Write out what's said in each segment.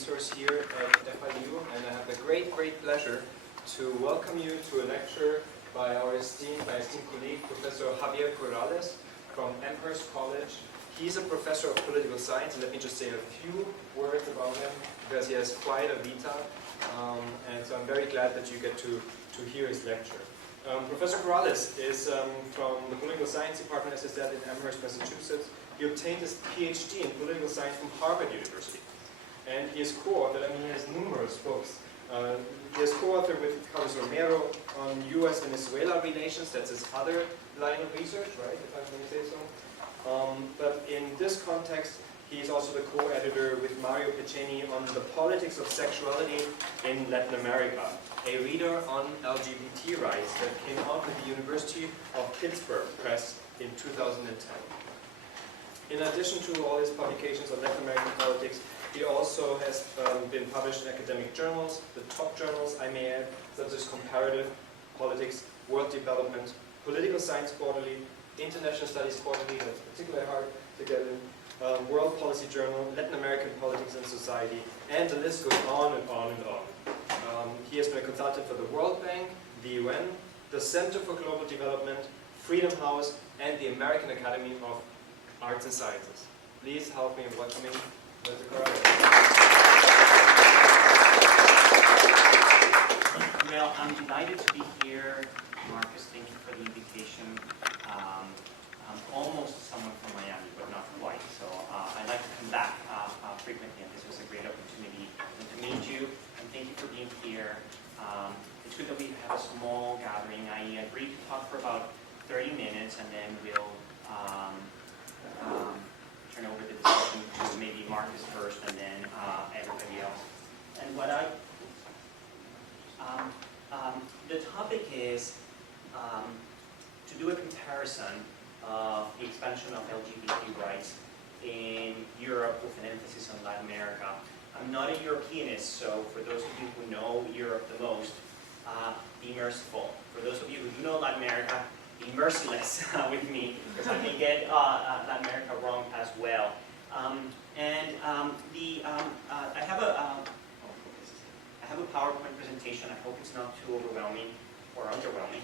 resource here at FIU, and I have the great pleasure to welcome you to a lecture by our esteemed colleague, Professor Javier Corrales from Amherst College. He's a professor of political science, and let me just say a few words about him, because he has quite a vita, and so I'm very glad that you get to hear his lecture. Professor Corrales is from the political science department, as I said, in Amherst, Massachusetts. He obtained his PhD in political science from Harvard University. And he is co-authored, he has numerous books. He has co-authored with Carlos Romero on US-Venezuela relations. That's his other line of research, right, if I may say so. But in this context, he is also the co-editor with Mario Peceni on The Politics of Sexuality in Latin America, a reader on LGBT rights that came out with the University of Pittsburgh Press in 2010. In addition to all his publications on Latin American politics, he also has been published in academic journals, the top journals, I may add, such as Comparative Politics, World Development, Political Science Quarterly, International Studies Quarterly, that's particularly hard to get in, World Policy Journal, Latin American Politics and Society, and the list goes on and on and on. He has been a consultant for the World Bank, the UN, the Center for Global Development, Freedom House, and the American Academy of Arts and Sciences. Please help me in welcoming Mr. Corrales. Well, I'm delighted to be here. Marcus, thank you for the invitation. I'm almost someone from Miami, but not quite. So I'd like to come back frequently, and this was a great opportunity to meet you. And thank you for being here. It's good that we have a small gathering. I agreed to talk for about 30 minutes, and then we'll turn over the discussion to maybe Marcus first, and then everybody else. And what the topic is to do a comparison of the expansion of LGBT rights in Europe with an emphasis on Latin America. I'm not a Europeanist, so for those of you who know Europe the most, be merciful. For those of you who do know Latin America, be merciless with me, because I may get Latin America wrong as well. I have a PowerPoint presentation. I hope it's not too overwhelming or underwhelming.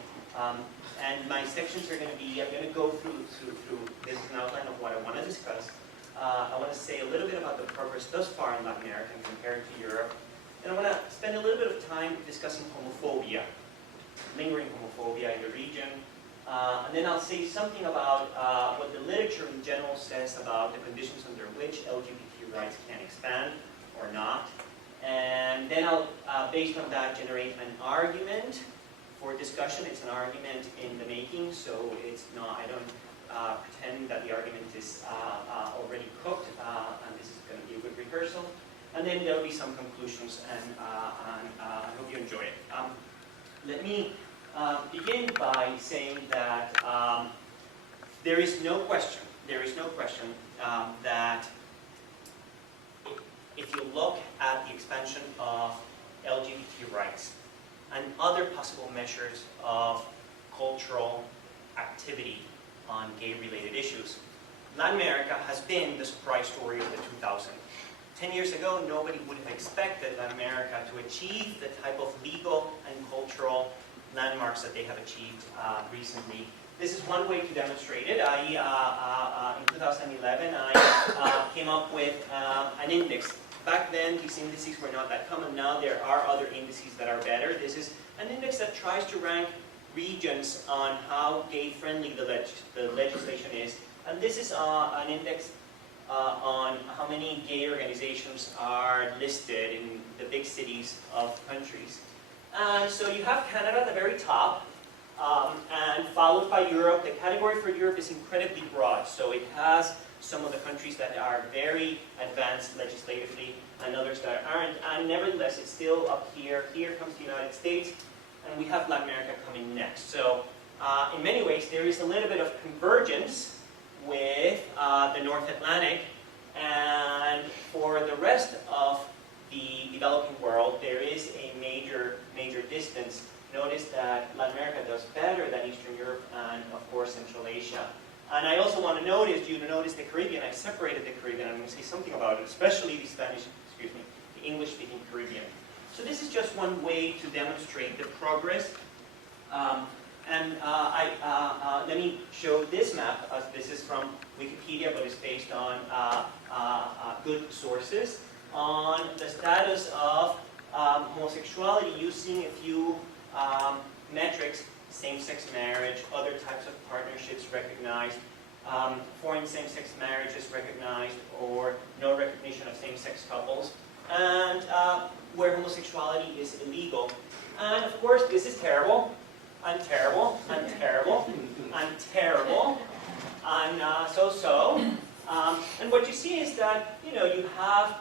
And my sections are going to be, I'm going to go through this is an outline of what I want to discuss. I want to say a little bit about the progress thus far in Latin America compared to Europe. And I want to spend a little bit of time discussing homophobia, lingering homophobia in the region. And then I'll say something about what the literature in general says about the conditions under which LGBT rights can expand or not. And then I'll, based on that, generate an argument for discussion. It's an argument in the making, so it's not, I don't pretend that the argument is already cooked, and this is going to be a good rehearsal. And then there'll be some conclusions, and I hope you enjoy it. Let me begin by saying that there is no question that if you look at the expansion of LGBT rights and other possible measures of cultural activity on gay-related issues, Latin America has been the surprise story of the 2000s. 10 years ago, nobody would have expected Latin America to achieve the type of legal and cultural landmarks that they have achieved recently. This is one way to demonstrate it. In 2011, I came up with an index. Back then, these indices were not that common. Now there are other indices that are better. This is an index that tries to rank regions on how gay-friendly the legislation is. And this is an index on how many gay organizations are listed in the big cities of countries. And so you have Canada at the very top, and followed by Europe. The category for Europe is incredibly broad, so it has some of the countries that are very advanced legislatively and others that aren't, and nevertheless it's still up here. Here comes the United States, and we have Latin America coming next. So in many ways there is a little bit of convergence with the North Atlantic, and for the rest of the developing world there is a major distance. Notice that Latin America does better than Eastern Europe and of course Central Asia. And I also want to notice the Caribbean. I separated the Caribbean. I'm going to say something about it, especially the English-speaking Caribbean. So this is just one way to demonstrate the progress. Let me show this map. This is from Wikipedia, but it's based on good sources on the status of homosexuality using a few metrics: same-sex marriage, other types of partnerships recognized, foreign same-sex marriages recognized, or no recognition of same-sex couples, and where homosexuality is illegal. And of course, this is terrible, and terrible, and terrible, and terrible, and so-so. And what you see is that, you have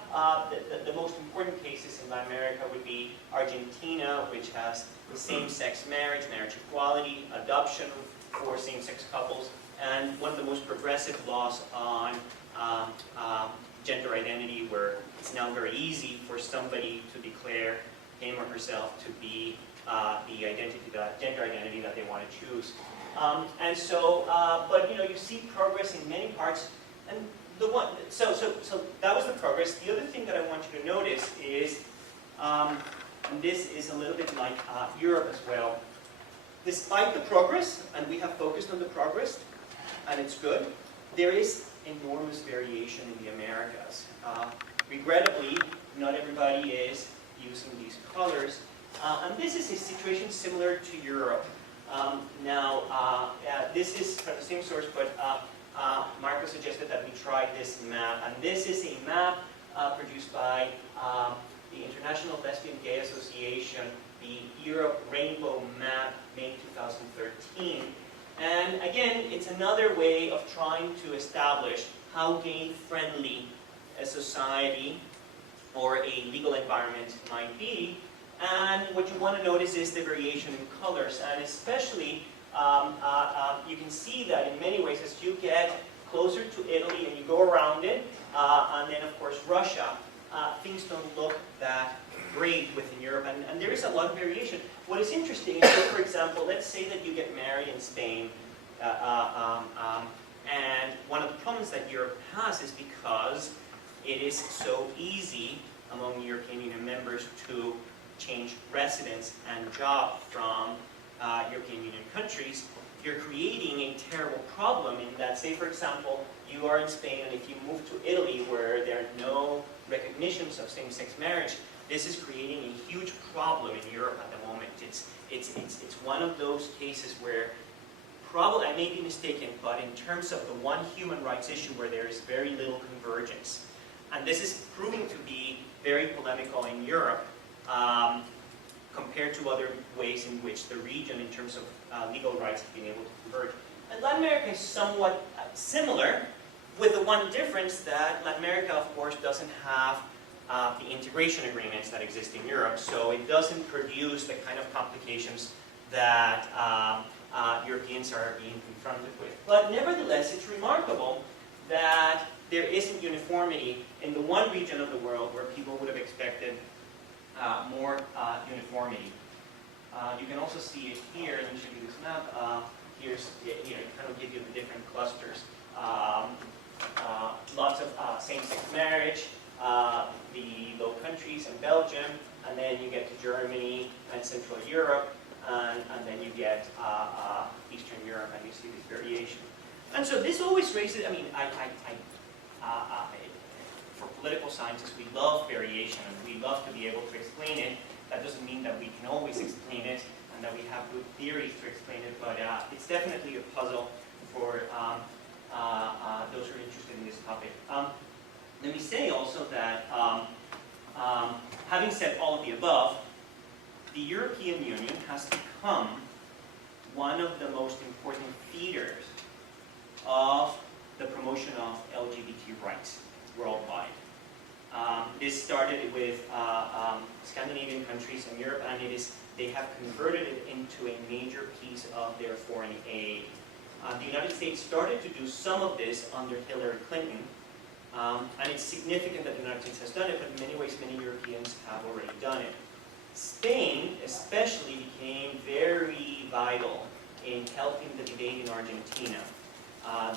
the most important cases in Latin America would be Argentina, which has same-sex marriage, marriage equality, adoption for same-sex couples, and one of the most progressive laws on gender identity, where it's now very easy for somebody to declare him or herself to be the gender identity that they want to choose. But you see progress in many parts, and so that was the progress. The other thing that I want you to notice is, and this is a little bit like Europe as well. Despite the progress, and we have focused on the progress, and it's good, there is enormous variation in the Americas. Regrettably, not everybody is using these colors. And this is a situation similar to Europe. This is from the same source, but Marco suggested that we try this map. And this is a map produced by the International Lesbian Gay Association, the Europe Rainbow Map, May 2013. And again, it's another way of trying to establish how gay-friendly a society or a legal environment might be. And what you want to notice is the variation in colors. And especially, you can see that in many ways as you get closer to Italy and you go around it, and then of course Russia, things don't look that great within Europe. And there is a lot of variation. What is interesting is, for example, let's say that you get married in Spain, and one of the problems that Europe has is because it is so easy among European Union members to change residence and job from European Union countries, you're creating a terrible problem in that, say for example, you are in Spain, and if you move to Italy where there are no recognitions of same-sex marriage, this is creating a huge problem in Europe at the moment. It's one of those cases where, probably, I may be mistaken, but in terms of the one human rights issue where there is very little convergence. And this is proving to be very polemical in Europe, compared to other ways in which the region, in terms of legal rights, have been able to converge. And Latin America is somewhat similar, with the one difference that Latin America, of course, doesn't have the integration agreements that exist in Europe, so it doesn't produce the kind of complications that Europeans are being confronted with. But nevertheless, it's remarkable that there isn't uniformity in the one region of the world where people would have expected more uniformity. You can also see it here. Let me show you this map. Here's, it kind of gives you the different clusters. Lots of same-sex marriage, the Low Countries and Belgium, and then you get to Germany and Central Europe, and then you get Eastern Europe, and you see this variation. And so this always raises, I mean, for political scientists, we love variation, and we love to be able to explain it. That doesn't mean that we can always explain it, and that we have good theories to explain it, but it's definitely a puzzle for those who are interested in this topic. Let me say also that, having said all of the above, the European Union has become one of the most important feeders of the promotion of LGBT rights worldwide. This started with Scandinavian countries in Europe, and they have converted it into a major piece of their foreign aid. The United States started to do some of this under Hillary Clinton, and it's significant that the United States has done it, but in many ways many Europeans have already done it. Spain especially became very vital in helping the debate in Argentina.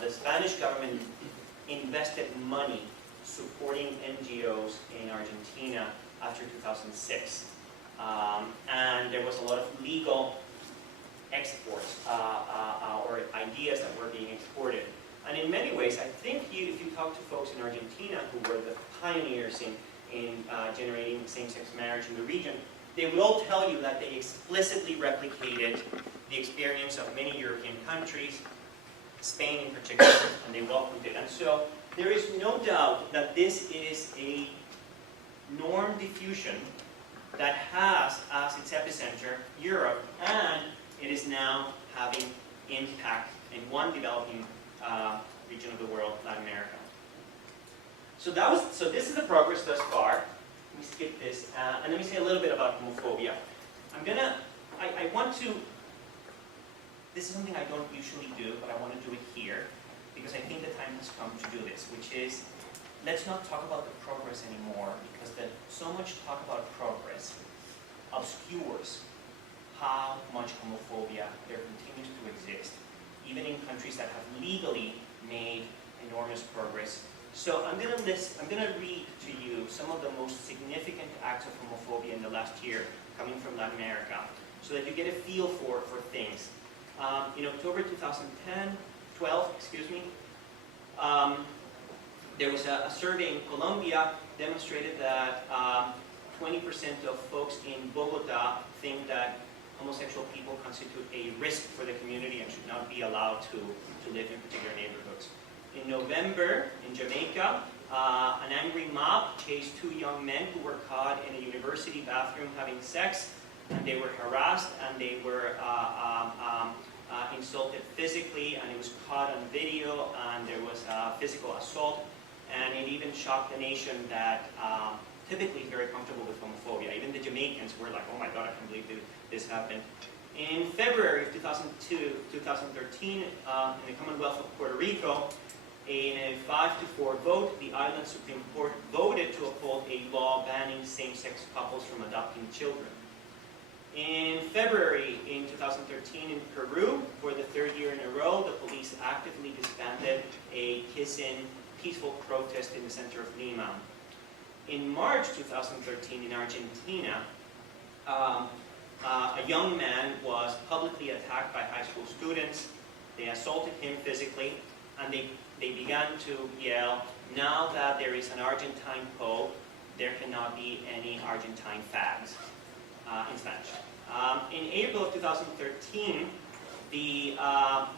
The Spanish government invested money supporting NGOs in Argentina after 2006. And there was a lot of legal exports or ideas that were being exported. And in many ways, I think if you talk to folks in Argentina who were the pioneers in generating same-sex marriage in the region, they will all tell you that they explicitly replicated the experience of many European countries, Spain in particular, and they welcomed it. And so there is no doubt that this is a norm diffusion that has as its epicenter Europe, and it is now having impact in one developing region of the world, Latin America. So this is the progress thus far. Let me skip this, and let me say a little bit about homophobia. I want to, this is something I don't usually do, but I want to do it here, because I think the time has come to do this, which is, let's not talk about the progress anymore, because so much talk about progress obscures how much homophobia there continues to exist, even in countries that have legally made enormous progress. So I'm going to read to you some of the most significant acts of homophobia in the last year coming from Latin America, so that you get a feel for things. In October 2012, there was a survey in Colombia demonstrated that 20% of folks in Bogota think that homosexual people constitute a risk for the community and should not be allowed to live in particular neighborhoods. In November, in Jamaica, an angry mob chased two young men who were caught in a university bathroom having sex, and they were harassed and they were insulted physically, and it was caught on video, and there was physical assault, and it even shocked the nation that typically is very comfortable with homophobia. Even the Jamaicans were like, oh my God, I can't believe this happened. In February of 2013, in the Commonwealth of Puerto Rico, in a 5-4 vote, the island Supreme Court voted to uphold a law banning same-sex couples from adopting children. In February in 2013 in Peru, for the third year in a row, the police actively disbanded a kiss-in peaceful protest in the center of Lima. In March 2013 in Argentina, a young man was publicly attacked by high school students. They assaulted him physically, and they began to yell, now that there is an Argentine Pope, there cannot be any Argentine fags, in Spanish. In April of 2013, the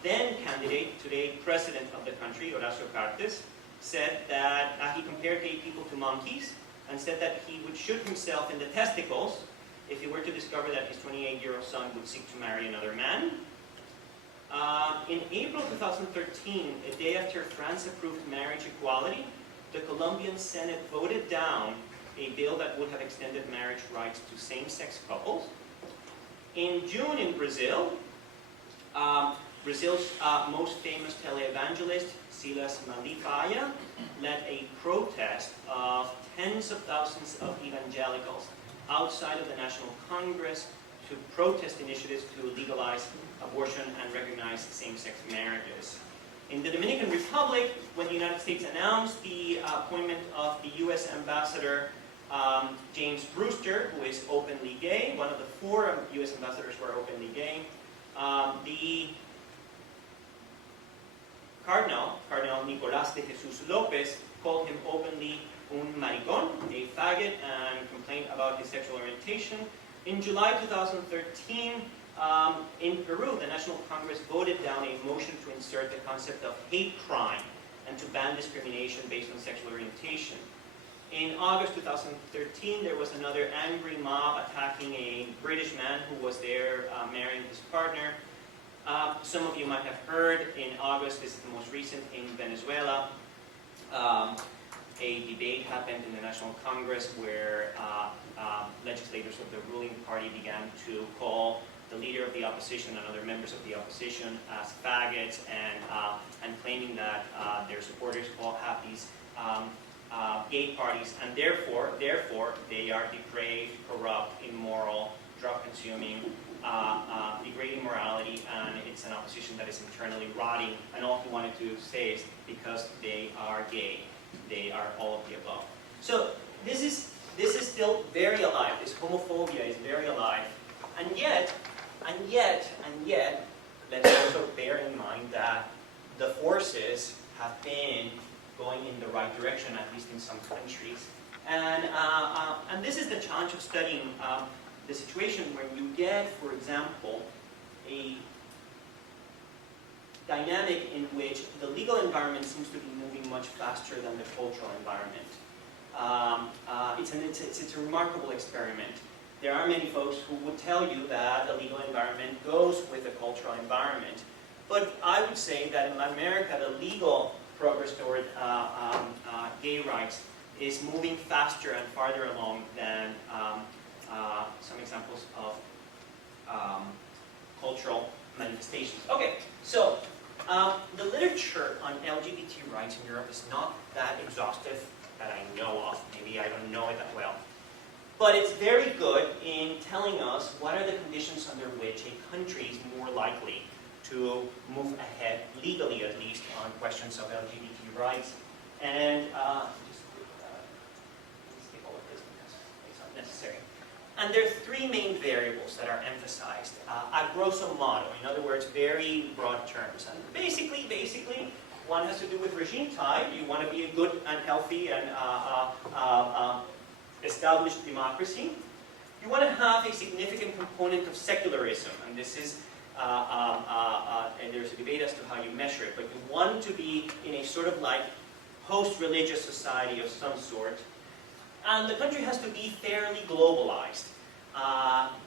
then candidate, today president of the country, Horacio Cartes, said that he compared gay people to monkeys, and said that he would shoot himself in the testicles if he were to discover that his 28-year-old son would seek to marry another man. In April 2013, a day after France approved marriage equality, the Colombian Senate voted down a bill that would have extended marriage rights to same-sex couples. In June in Brazil, Brazil's most famous televangelist, Silas Malafaia, led a protest of tens of thousands of evangelicals outside of the National Congress to protest initiatives to legalize abortion and recognize same-sex marriages. In the Dominican Republic, when the United States announced the appointment of the U.S. ambassador, James Brewster, who is openly gay, one of the 4 U.S. ambassadors who are openly gay, the Cardinal Nicolás de Jesus López, called him openly un maricón, a faggot, and complained about his sexual orientation. In July 2013, in Peru, the National Congress voted down a motion to insert the concept of hate crime and to ban discrimination based on sexual orientation. In August 2013, there was another angry mob attacking a British man who was there marrying his partner. Some of you might have heard, in August, this is the most recent, in Venezuela, a debate happened in the National Congress where legislators of the ruling party began to call the leader of the opposition and other members of the opposition as faggots, and claiming that their supporters all have these gay parties, and therefore they are depraved, corrupt, immoral, drug-consuming, degrading morality, and it's an opposition that is internally rotting, and all he wanted to say is because they are gay. They are all of the above. So this is this is still very alive. This homophobia is very alive. And yet, let's also bear in mind that the forces have been going in the right direction, at least in some countries. And this is the challenge of studying the situation where you get, for example, a dynamic in which the legal environment seems to be moving much faster than the cultural environment. It's a remarkable experiment. There are many folks who would tell you that the legal environment goes with the cultural environment. But I would say that in Latin America, the legal progress toward gay rights is moving faster and farther along than some examples of cultural manifestations. Okay, so the literature on LGBT rights in Europe is not that exhaustive that I know of. Maybe I don't know it that well. But it's very good in telling us what are the conditions under which a country is more likely to move ahead, legally at least, on questions of LGBT rights. And just skip all of this because it's not necessary. And there are three main variables that are emphasized, at grosso modo, in other words, very broad terms. And basically, one has to do with regime type. You want to be a good and healthy and established democracy. You want to have a significant component of secularism, and this is, and there's a debate as to how you measure it, but you want to be in a sort of like post-religious society of some sort. And the country has to be fairly globalized,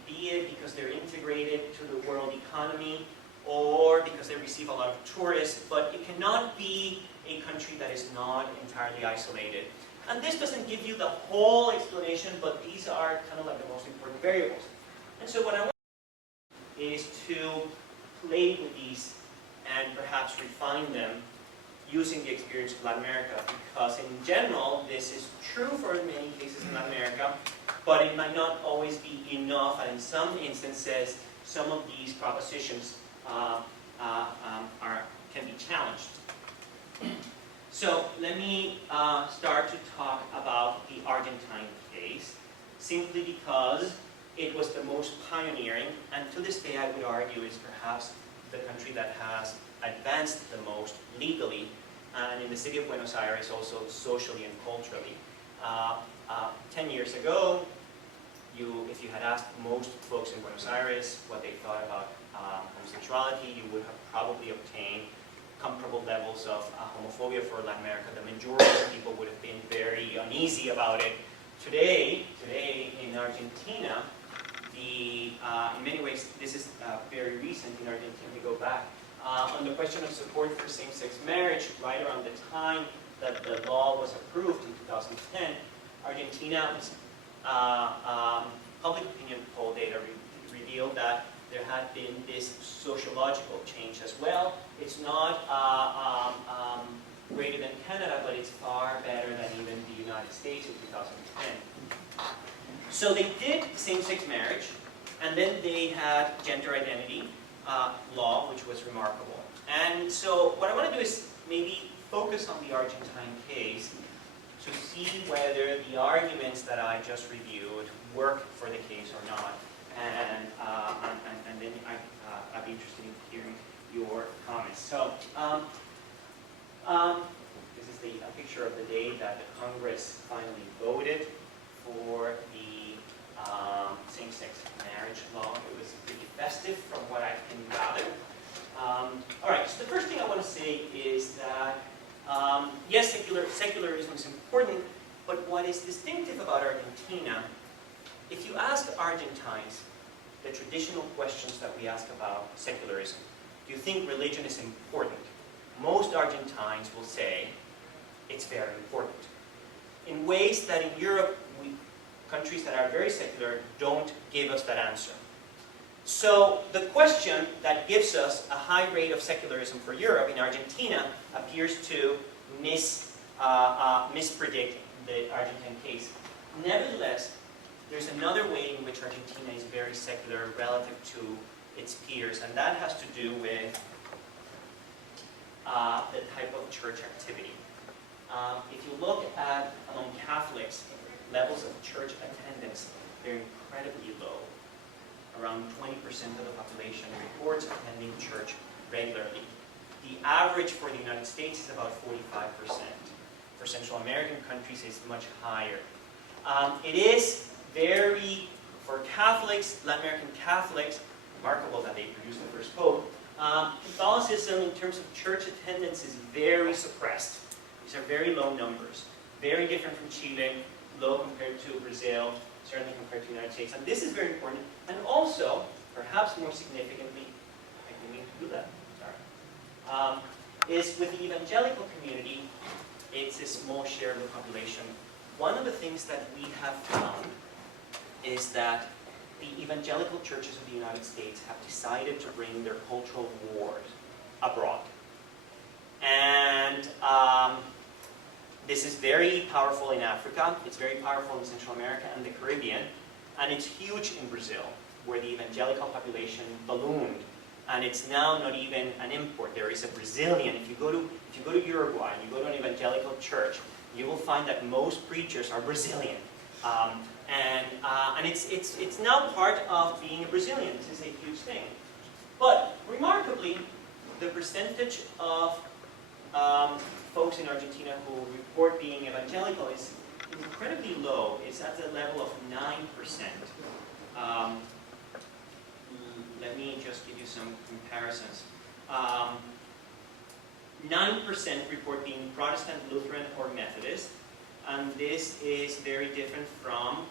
be it because they're integrated to the world economy or because they receive a lot of tourists, but it cannot be a country that is not entirely isolated. And this doesn't give you the whole explanation, but these are kind of like the most important variables. And so what I want to do is to play with these and perhaps refine them using the experience of Latin America, because in general, this is true for many cases in Latin America, but it might not always be enough, and in some instances, some of these propositions can be challenged. So let me start to talk about the Argentine case, simply because it was the most pioneering, and to this day I would argue is perhaps the country that has advanced the most legally, and in the city of Buenos Aires also socially and culturally. 10 years ago, if you had asked most folks in Buenos Aires what they thought about homosexuality, you would have probably obtained comparable levels of homophobia for Latin America. The majority of people would have been very uneasy about it. Today in Argentina, in many ways, this is very recent in Argentina. We go back on the question of support for same-sex marriage. Right around the time that the law was approved in 2010, Argentina's public opinion poll data revealed that there had been this sociological change as well. It's not greater than Canada, but it's far better than even the United States in 2010. So they did same-sex marriage, and then they had gender identity law, which was remarkable. And so what I want to do is maybe focus on the Argentine case to see whether the arguments that I just reviewed work for the case or not. And then I'd be interested in hearing your comments. So this is the picture of the day that the Congress finally voted for the same-sex marriage law. It was pretty festive from what I can gather. All right, so the first thing I want to say is that yes, secularism is important, but what is distinctive about Argentina, if you ask Argentines the traditional questions that we ask about secularism, do you think religion is important? Most Argentines will say it's very important. In ways that in Europe, countries that are very secular don't give us that answer. So the question that gives us a high rate of secularism for Europe in Argentina appears to mispredict the Argentine case. Nevertheless, there's another way in which Argentina is very secular relative to its peers, and that has to do with the type of church activity. If you look at among Catholics, levels of church attendance, they're incredibly low. Around 20% of the population reports attending church regularly. The average for the United States is about 45%. For Central American countries, it's much higher. It is very, for Catholics, Latin American Catholics, remarkable that they produced the first pope. Catholicism in terms of church attendance is very suppressed. These are very low numbers. Very different from Chile, low compared to Brazil, certainly compared to the United States. And this is very important. And also, perhaps more significantly, I didn't mean to do that, sorry, is with the evangelical community, it's a small share of the population. One of the things that we have found is that the evangelical churches of the United States have decided to bring their cultural wars abroad. And this is very powerful in Africa, it's very powerful in Central America and the Caribbean, and it's huge in Brazil, where the evangelical population ballooned. And it's now not even an import. There is a Brazilian, if you go to Uruguay and you go to an evangelical church, you will find that most preachers are Brazilian. And it's now part of being a Brazilian. This is a huge thing. But remarkably, the percentage of folks in Argentina who report being evangelical is incredibly low. It's at the level of 9%. Let me just give you some comparisons. 9% report being Protestant, Lutheran, or Methodist. And this is very different from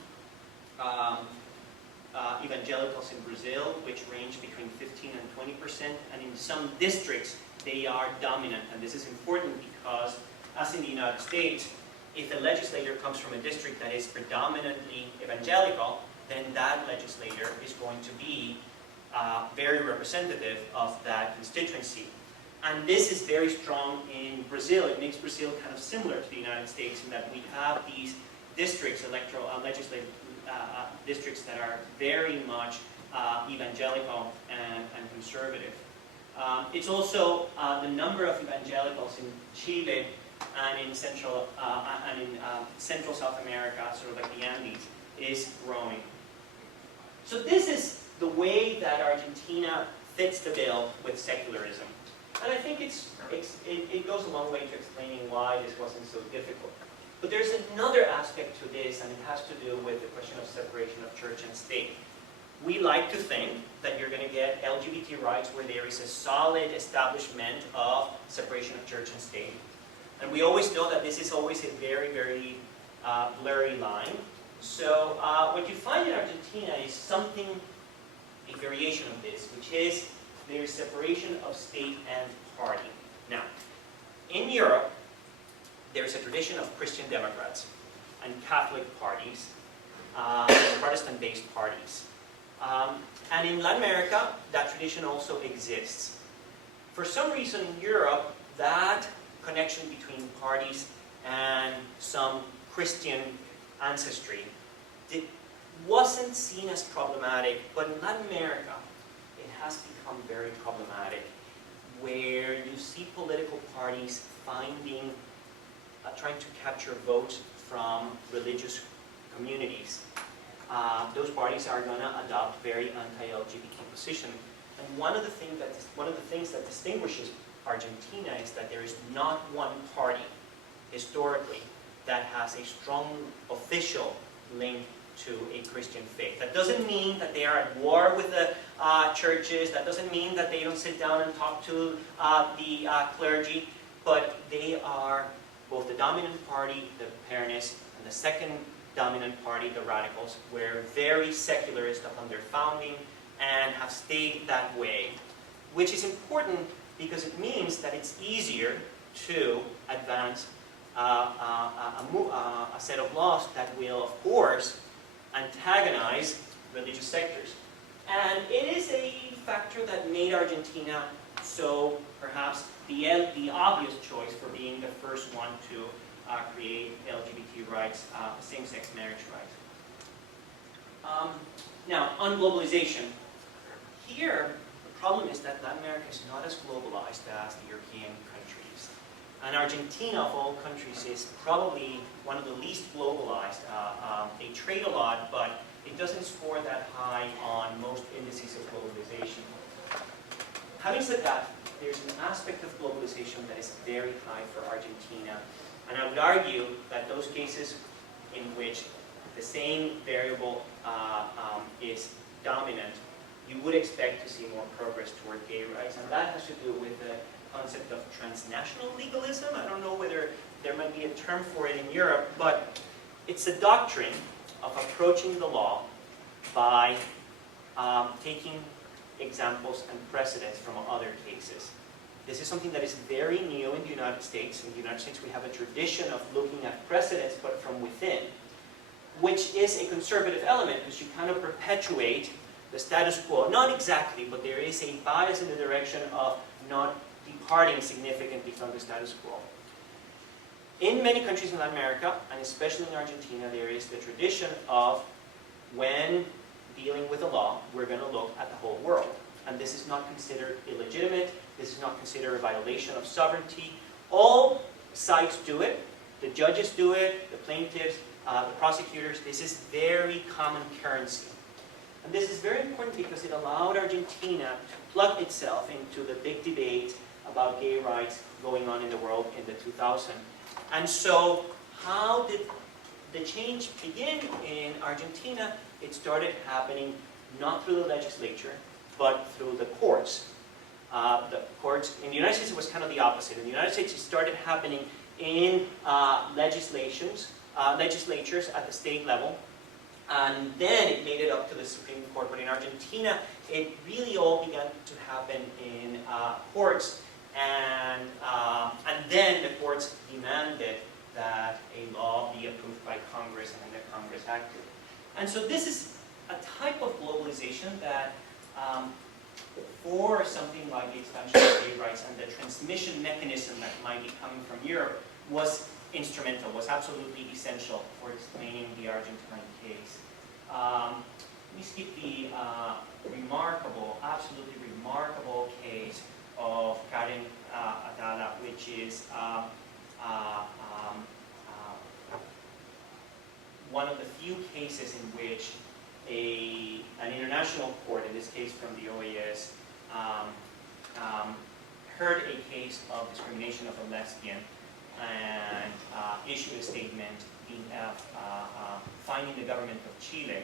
evangelicals in Brazil, which range between 15 and 20%. And in some districts, they are dominant. And this is important because, as in the United States, if a legislator comes from a district that is predominantly evangelical, then that legislator is going to be very representative of that constituency. And this is very strong in Brazil. It makes Brazil kind of similar to the United States in that we have these districts, electoral, legislative districts that are very much evangelical and conservative. It's also the number of evangelicals in Chile and in Central South America, sort of like the Andes, is growing. So this is the way that Argentina fits the bill with secularism. And I think it goes a long way to explaining why this wasn't so difficult. But there's another aspect to this, and it has to do with the question of separation of church and state. We like to think that you're going to get LGBT rights where there is a solid establishment of separation of church and state. And we always know that this is always a very, very blurry line. So what you find in Argentina is something, a variation of this, which is there's separation of state and party. Now, in Europe, there's a tradition of Christian Democrats and Catholic parties, and Protestant-based parties. And in Latin America, that tradition also exists. For some reason in Europe, that connection between parties and some Christian ancestry wasn't seen as problematic, but in Latin America, it has become very problematic, where you see political parties trying to capture votes from religious communities. Those parties are going to adopt very anti-LGBT position. And one of the things that distinguishes Argentina is that there is not one party, historically, that has a strong official link to a Christian faith. That doesn't mean that they are at war with the churches. That doesn't mean that they don't sit down and talk to the clergy. But they are both the dominant party, the Peronists, and the second dominant party, the Radicals, were very secularist upon their founding and have stayed that way. Which is important because it means that it's easier to advance a set of laws that will, of course, antagonize religious sectors. And it is a factor that made Argentina so perhaps the obvious choice for being the first one to create LGBT rights, same-sex marriage rights. Now, on globalization, here the problem is that Latin America is not as globalized as the European countries. And Argentina, of all countries, is probably one of the least globalized. They trade a lot, but it doesn't score that high on most indices of globalization. Having said that, there's an aspect of globalization that is very high for Argentina. And I would argue that those cases in which the same variable is dominant, you would expect to see more progress toward gay rights. And that has to do with the concept of transnational legalism. I don't know whether there might be a term for it in Europe, but it's a doctrine of approaching the law by taking examples and precedents from other cases. This is something that is very new in the United States. In the United States, we have a tradition of looking at precedents, but from within, which is a conservative element, because you kind of perpetuate the status quo. Not exactly, but there is a bias in the direction of not departing significantly from the status quo. In many countries in Latin America, and especially in Argentina, there is the tradition of, when dealing with the law, we're going to look at the whole world. And this is not considered illegitimate. This is not considered a violation of sovereignty. All sides do it. The judges do it, the plaintiffs, the prosecutors. This is very common currency. And this is very important because it allowed Argentina to plug itself into the big debate about gay rights going on in the world in the 2000s. And so, how did the change begin in Argentina? It started happening not through the legislature, but through the courts. The courts in the United States, it was kind of the opposite. In the United States, it started happening in legislatures at the state level, and then it made it up to the Supreme Court. But in Argentina, it really all began to happen in courts, and then the courts demanded that a law be approved by Congress, and then the Congress acted. And so this is a type of globalization that, for something like the expansion of gay rights and the transmission mechanism that might be coming from Europe, was instrumental, was absolutely essential for explaining the Argentine case. Let me skip the remarkable, absolutely remarkable case of Karen Atala, which is one of the few cases in which an international court, in this case from the OAS, heard a case of discrimination of a lesbian and issued a statement finding the government of Chile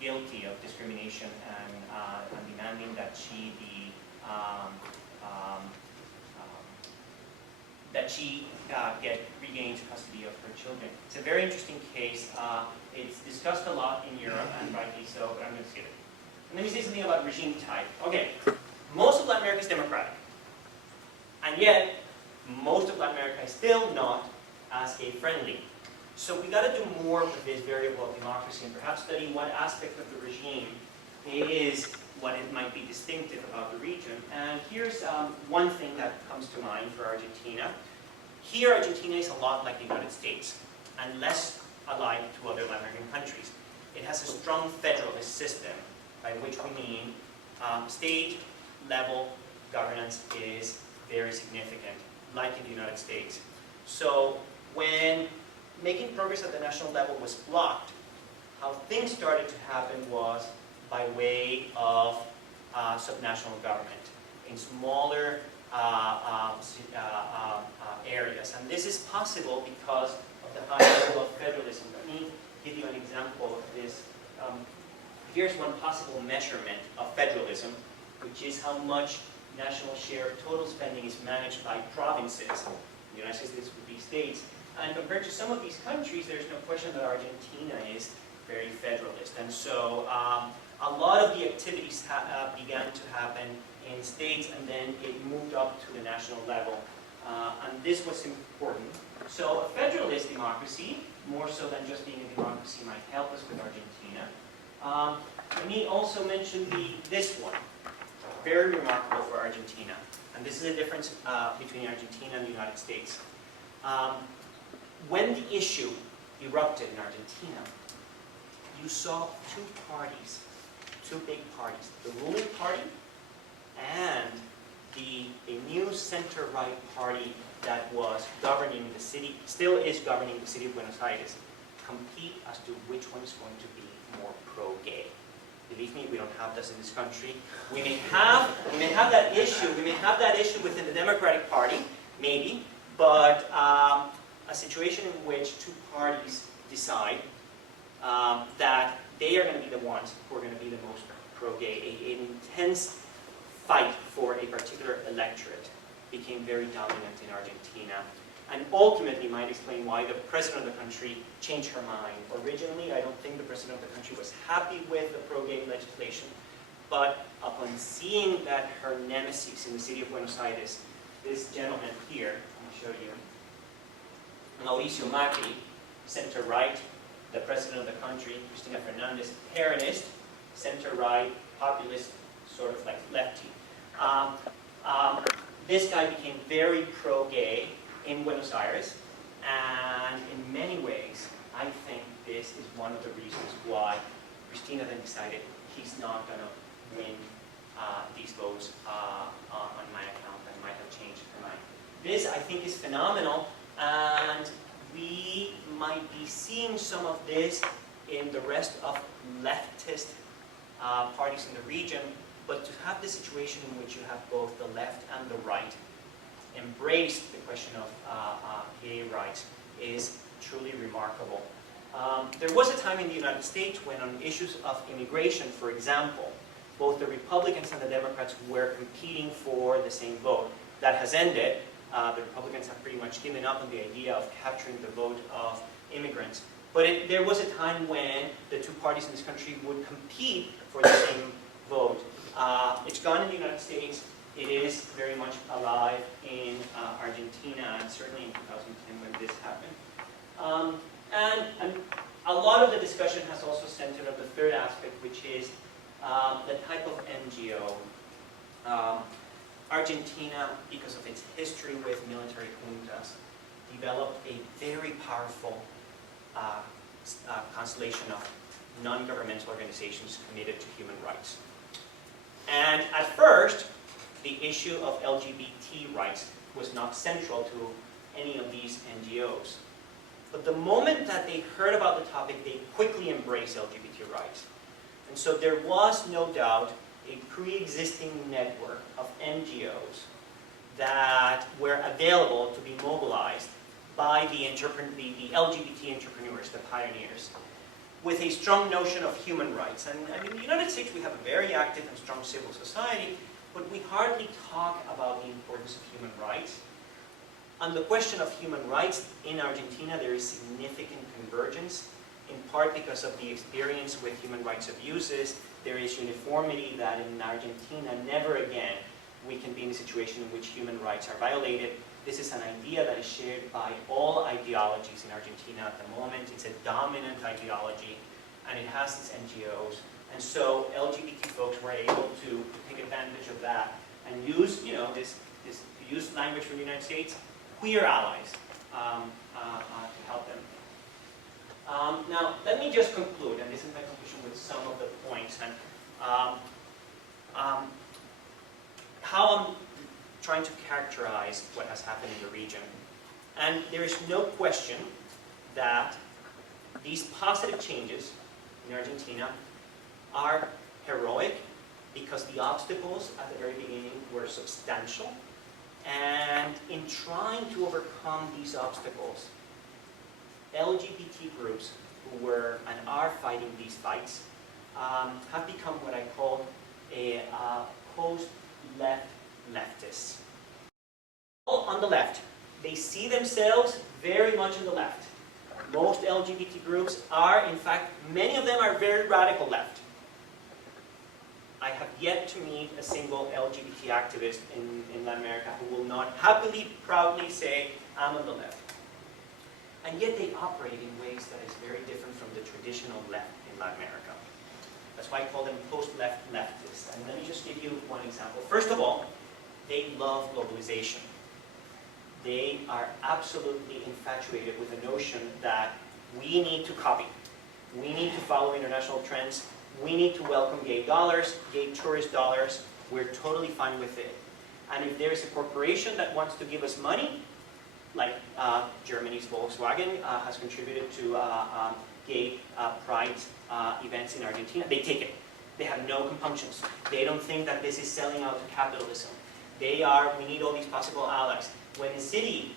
guilty of discrimination and demanding that she be get regained custody of her children. It's a very interesting case. It's discussed a lot in Europe, and rightly so, but I'm going to skip it. And let me say something about regime type. Okay, most of Latin America is democratic. And yet, most of Latin America is still not as gay-friendly. So we got to do more with this variable of democracy, and perhaps study what aspect of the regime is what it might be distinctive about the region. And here's one thing that comes to mind for Argentina. Here, Argentina is a lot like the United States, and less alike to other Latin American countries. It has a strong federalist system, by which we mean state-level governance is very significant, like in the United States. So when making progress at the national level was blocked, how things started to happen was by way of subnational government in smaller areas. And this is possible because of the high level of federalism. Let me give you an example of this. Here's one possible measurement of federalism, which is how much national share of total spending is managed by provinces. In the United States, this would be states. And compared to some of these countries, there's no question that Argentina is very federalist. And so a lot of the activities began to happen in states, and then it moved up to the national level. And this was important. So a federalist democracy, more so than just being a democracy, might help us with Argentina. Let me also mention this one, very remarkable for Argentina. And this is a difference between Argentina and the United States. When the issue erupted in Argentina, you saw two parties, two big parties, the ruling party and a new center-right party that was governing the city, still is governing the city of Buenos Aires, compete as to which one is going to be more pro-gay. Believe me, we don't have this in this country. We may have that issue. We may have that issue within the Democratic Party, maybe, but a situation in which two parties decide that they are going to be the ones who are going to be the most pro-gay. An intense fight for a particular electorate became very dominant in Argentina, and ultimately might explain why the president of the country changed her mind. Originally, I don't think the president of the country was happy with the pro-gay legislation, but upon seeing that her nemesis in the city of Buenos Aires, this gentleman here, I'll show you, Mauricio Macri, center-right, the president of the country, Cristina Fernandez, Peronist, center-right, populist, sort of like lefty. This guy became very pro-gay in Buenos Aires, and in many ways, I think this is one of the reasons why Cristina then decided he's not going to win these votes on my account, and might have changed her mind. This, I think, is phenomenal, and we might be seeing some of this in the rest of leftist parties in the region, but to have the situation in which you have both the left and the right embrace the question of gay rights is truly remarkable. There was a time in the United States when on issues of immigration, for example, both the Republicans and the Democrats were competing for the same vote. That has ended. The Republicans have pretty much given up on the idea of capturing the vote of immigrants. But there was a time when the two parties in this country would compete for the same vote. It's gone in the United States. It is very much alive in Argentina, and certainly in 2010 when this happened. And a lot of the discussion has also centered on the third aspect, which is the type of NGO. Argentina, because of its history with military juntas, developed a very powerful constellation of non-governmental organizations committed to human rights. And at first, the issue of LGBT rights was not central to any of these NGOs. But the moment that they heard about the topic, they quickly embraced LGBT rights. And so there was no doubt a pre-existing network of NGOs that were available to be mobilized by the LGBT entrepreneurs, the pioneers, with a strong notion of human rights. And in the United States, we have a very active and strong civil society, but we hardly talk about the importance of human rights. On the question of human rights in Argentina, there is significant convergence, in part because of the experience with human rights abuses. There is uniformity that in Argentina, never again, we can be in a situation in which human rights are violated. This is an idea that is shared by all ideologies in Argentina at the moment. It's a dominant ideology, and it has its NGOs. And so LGBT folks were able to take advantage of that and use, to use language from the United States, queer allies to help them. Now, let me just conclude, and this is my conclusion with some of the points, and how I'm trying to characterize what has happened in the region. And there is no question that these positive changes in Argentina are heroic because the obstacles at the very beginning were substantial. And in trying to overcome these obstacles, LGBT groups who were and are fighting these fights have become what I call a post-left leftists. On the left, they see themselves very much on the left. Most LGBT groups are, in fact, many of them are very radical left. I have yet to meet a single LGBT activist in Latin America who will not happily, proudly say, I'm on the left. And yet they operate in ways that is very different from the traditional left in Latin America. That's why I call them post-left leftists. And let me just give you one example. First of all, they love globalization. They are absolutely infatuated with the notion that we need to copy. We need to follow international trends. We need to welcome gay dollars, gay tourist dollars. We're totally fine with it. And if there is a corporation that wants to give us money, like Germany's Volkswagen has contributed to gay pride events in Argentina, they take it. They have no compunctions. They don't think that this is selling out to capitalism. We need all these possible allies. When a city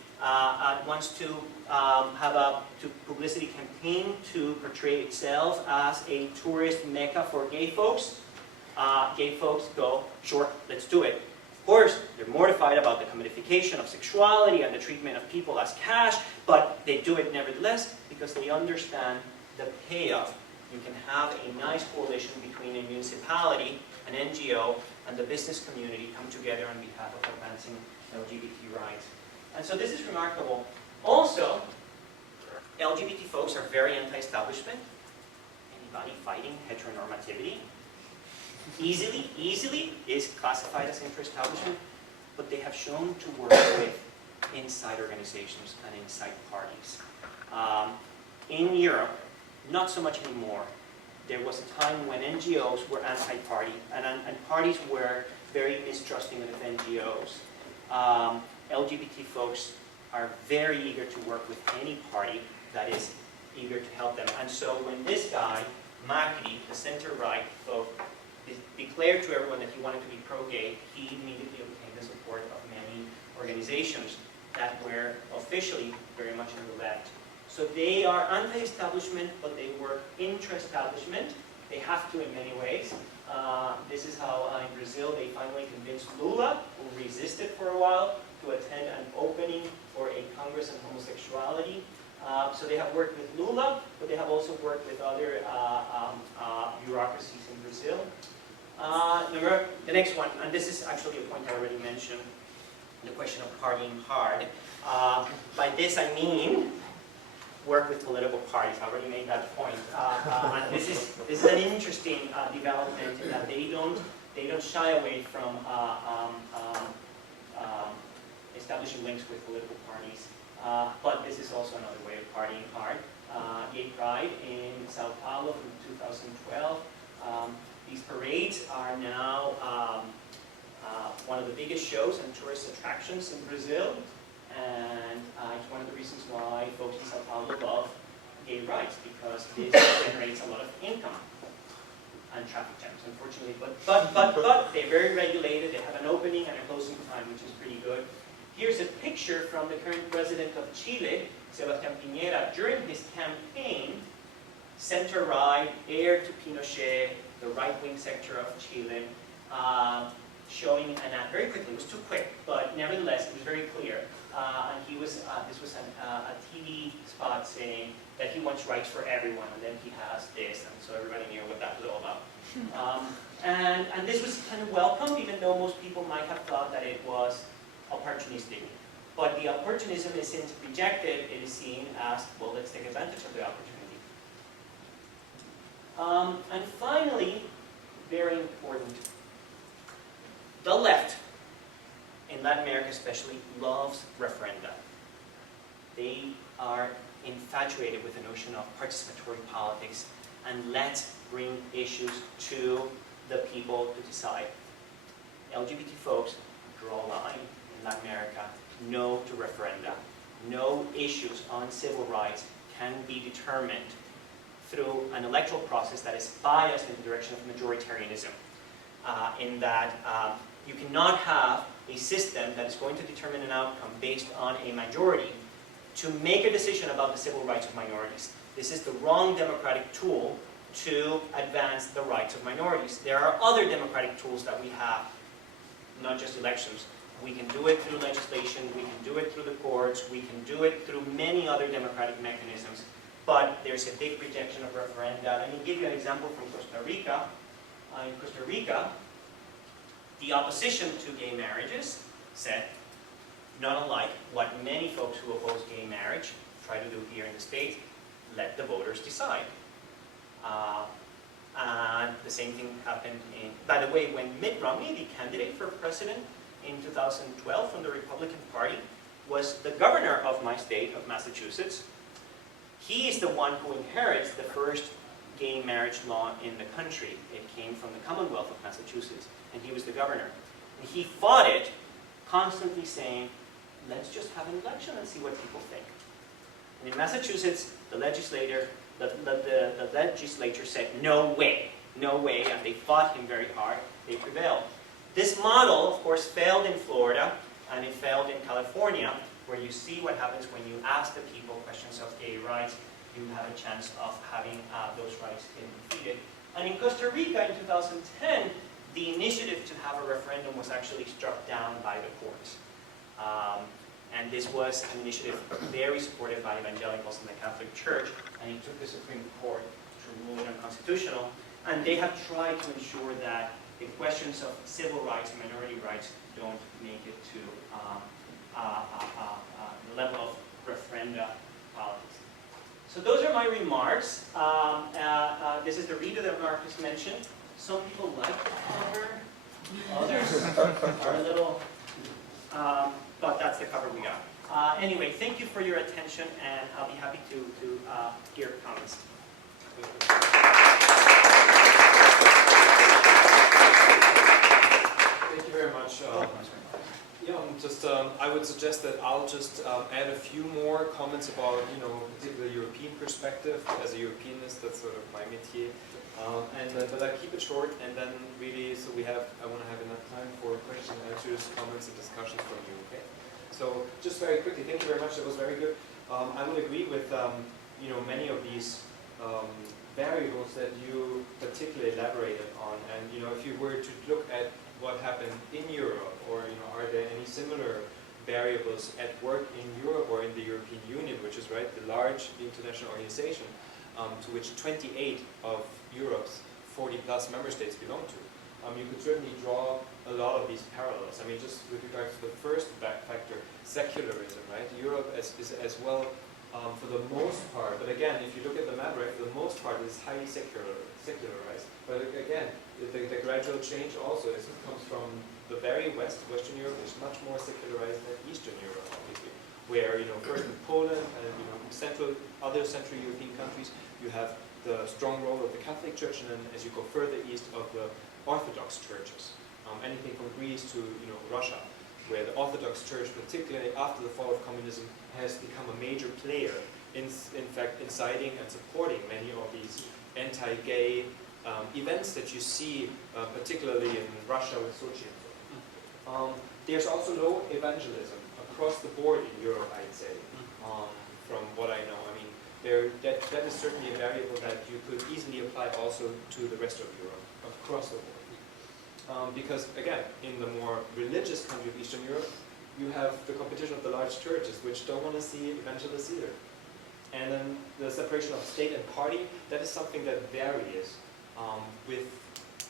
wants to have a publicity campaign to portray itself as a tourist mecca for gay folks go, sure, let's do it. Of course, they're mortified about the commodification of sexuality and the treatment of people as cash, but they do it nevertheless because they understand the payoff. You can have a nice coalition between a municipality, an NGO, and the business community come together on behalf of advancing LGBT rights. And so this is remarkable. Also, LGBT folks are very anti-establishment. Anybody fighting heteronormativity easily is classified as inter-establishment, but they have shown to work with inside organizations and inside parties. In Europe, not so much anymore. There was a time when NGOs were anti-party, and parties were very mistrusting of NGOs. LGBT folks are very eager to work with any party that is eager to help them. And so when this guy, Macri, the center-right folk, declared to everyone that he wanted to be pro-gay, he immediately obtained the support of many organizations that were officially very much on the left. So they are anti-establishment, but they work intra-establishment. They have to in many ways. This is how in Brazil they finally convinced Lula, who resisted for a while, to attend an opening for a Congress on homosexuality. So they have worked with Lula, but they have also worked with other bureaucracies in Brazil. The next one, and this is actually a point I already mentioned, the question of partying hard. By this I mean work with political parties. I already made that point. And this is an interesting development in that they don't shy away from establishing links with political parties. But this is also another way of partying hard. Gay Pride in Sao Paulo from 2012. These parades are now one of the biggest shows and tourist attractions in Brazil. And it's one of the reasons why folks in Sao Paulo love gay rights, because this generates a lot of income and traffic jams, unfortunately. But they're very regulated. They have an opening and a closing time, which is pretty good. Here's a picture from the current president of Chile, Sebastián Piñera, during his campaign, center-right, heir to Pinochet, the right-wing sector of Chile, showing an ad very quickly. It was too quick, but nevertheless, it was very clear. And this was a TV spot saying that he wants rights for everyone, and then he has this, and so everybody knew what that was all about. And this was kind of welcome, even though most people might have thought that it was opportunistic. But the opportunism isn't rejected, it is seen as, well, let's take advantage of the opportunity. And finally, very important, the left, in Latin America especially, loves referenda. They are infatuated with the notion of participatory politics, and let's bring issues to the people to decide. LGBT folks draw a line in Latin America, no to referenda. No issues on civil rights can be determined through an electoral process that is biased in the direction of majoritarianism, in that you cannot have a system that is going to determine an outcome based on a majority to make a decision about the civil rights of minorities. This is the wrong democratic tool to advance the rights of minorities. There are other democratic tools that we have, not just elections. We can do it through legislation, we can do it through the courts, we can do it through many other democratic mechanisms, but there's a big rejection of referenda. Let me give you an example from Costa Rica. In Costa Rica, the opposition to gay marriages said, not unlike what many folks who oppose gay marriage try to do here in the States, let the voters decide. And the same thing happened in, by the way, when Mitt Romney, the candidate for president in 2012 from the Republican Party, was the governor of my state of Massachusetts. He is the one who inherits the first gay marriage law in the country. It came from the Commonwealth of Massachusetts, and he was the governor. And he fought it constantly saying, let's just have an election and see what people think. And in Massachusetts, the legislature said, no way, and they fought him very hard. They prevailed. This model, of course, failed in Florida, and it failed in California, where you see what happens when you ask the people questions of gay rights. You have a chance of having those rights defeated. And in Costa Rica in 2010, the initiative to have a referendum was actually struck down by the courts. And this was an initiative very supported by evangelicals in the Catholic Church, and it took the Supreme Court to rule it unconstitutional. And they have tried to ensure that the questions of civil rights and minority rights don't make it to the level of referenda politics. So those are my remarks. This is the reader that Marcus mentioned. Some people like the cover, others are a little, but that's the cover we got. Anyway, thank you for your attention, and I'll be happy to hear comments. Thank you very much. I would suggest that I'll just add a few more comments about, particularly European perspective. As a Europeanist, that's sort of my métier. But I keep it short, and then really, I want to have enough time for questions and answers, comments, and discussions from you. Okay. So just very quickly, thank you very much. That was very good. I would agree with many of these variables that you particularly elaborated on. And if you were to look at what happened in Europe, or are there any similar variables at work in Europe or in the European Union, which is the large international organization to which 28 of Europe's 40-plus member states belong to. You could certainly draw a lot of these parallels. I mean, just with regards to the first factor, secularism, right? Europe is as well, for the most part, but again, if you look at the map, for the most part, it's highly secularized. But again, the gradual change also comes from the very Western Europe is much more secularized than Eastern Europe, obviously. Where, first in Poland and other Central European countries, you have the strong role of the Catholic Church, and then as you go further east of the Orthodox churches. Anything from Greece to Russia, where the Orthodox Church, particularly after the fall of communism, has become a major player in fact inciting and supporting many of these anti-gay events that you see, particularly in Russia with Sochi and so on. There's also low evangelism across the board in Europe, I'd say, from what I know. I mean, that is certainly a variable that you could easily apply also to the rest of Europe, across the board. Because, again, in the more religious country of Eastern Europe, you have the competition of the large churches, which don't want to see evangelists either. And then the separation of state and party, that is something that varies with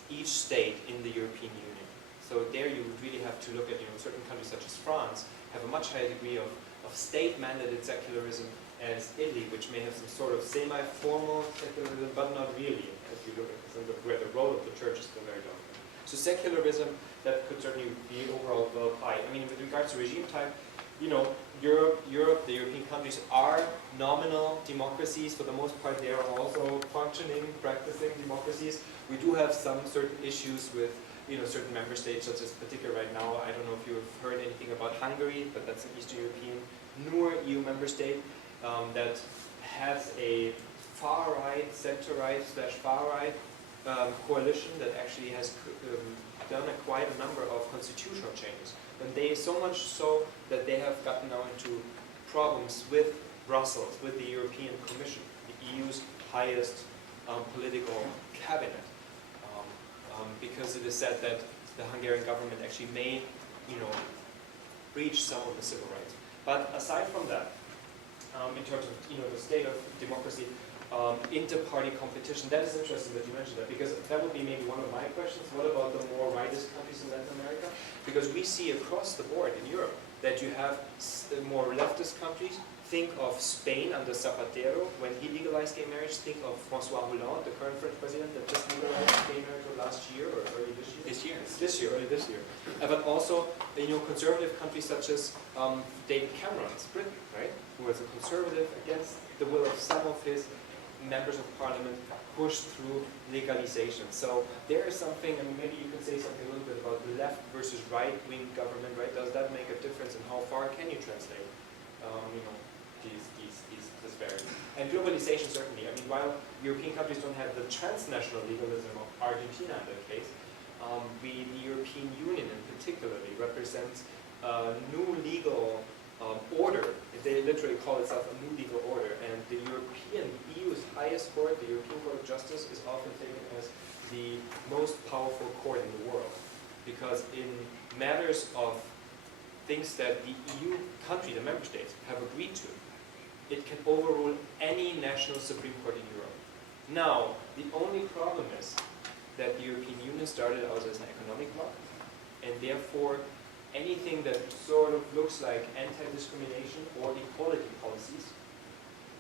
each state in the European Union. So there you would really have to look at, certain countries such as France have a much higher degree of state-mandated secularism as Italy, which may have some sort of semi-formal secularism, but not really, if you look at where the role of the church is still very dominant. So secularism, that could certainly be overall well applied. I mean, with regards to regime type, Europe, the European countries are nominal democracies. For the most part, they are also functioning, practicing democracies. We do have some certain issues with certain member states, such as particular right now. I don't know if you've heard anything about Hungary, but that's an Eastern European, newer EU member state that has a far-right, center-right / far-right coalition that actually has done quite a number of constitutional changes. And they so much so that they have gotten now into problems with Brussels, with the European Commission, the EU's highest political cabinet, because it is said that the Hungarian government actually may, breach some of the civil rights. But aside from that, in terms of the state of democracy, inter-party competition, that is interesting that you mentioned that, because that would be maybe one of my questions. What about the more rightist countries in Latin America? Because we see across the board in Europe that you have more leftist countries. Think of Spain under Zapatero when he legalized gay marriage. Think of François Hollande, the current French president that just legalized gay marriage last year or early this year. Early this year. But also, conservative countries such as David Cameron's Britain, right, who was a conservative against the will of some of his members of parliament pushed through legalization. So there is something, I mean, maybe you can say something a little bit about left versus right-wing government, right? Does that make a difference in how far can you translate, you know, this variant? And globalization, certainly. I mean, while European countries don't have the transnational legalism of Argentina in that case, the European Union in particularly represents a new legal order. They literally call itself a new legal order, and the EU's highest court, the European Court of Justice, is often taken as the most powerful court in the world, because in matters of things that the EU country, the member states, have agreed to, it can overrule any national Supreme Court in Europe. Now, the only problem is that the European Union started out as an economic bloc, and therefore anything that sort of looks like anti-discrimination or equality policies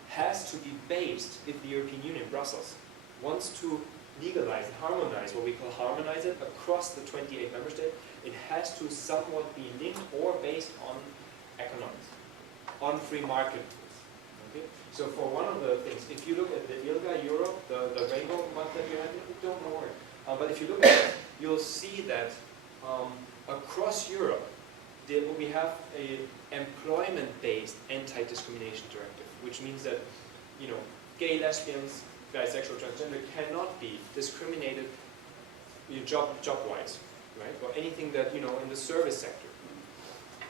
has to be based, if the European Union, Brussels, wants to legalize and harmonize, what we call harmonize it, across the 28 member states, it has to somewhat be linked or based on economics, on free market rules. Okay? So for one of the things, if you look at the ILGA Europe, the rainbow month that you have, don't know where. But if you look at it, you'll see that across Europe, we have a employment-based anti-discrimination directive, which means that, you know, gay, lesbians, bisexual, transgender cannot be discriminated, job-wise, right? Or anything that, you know, in the service sector.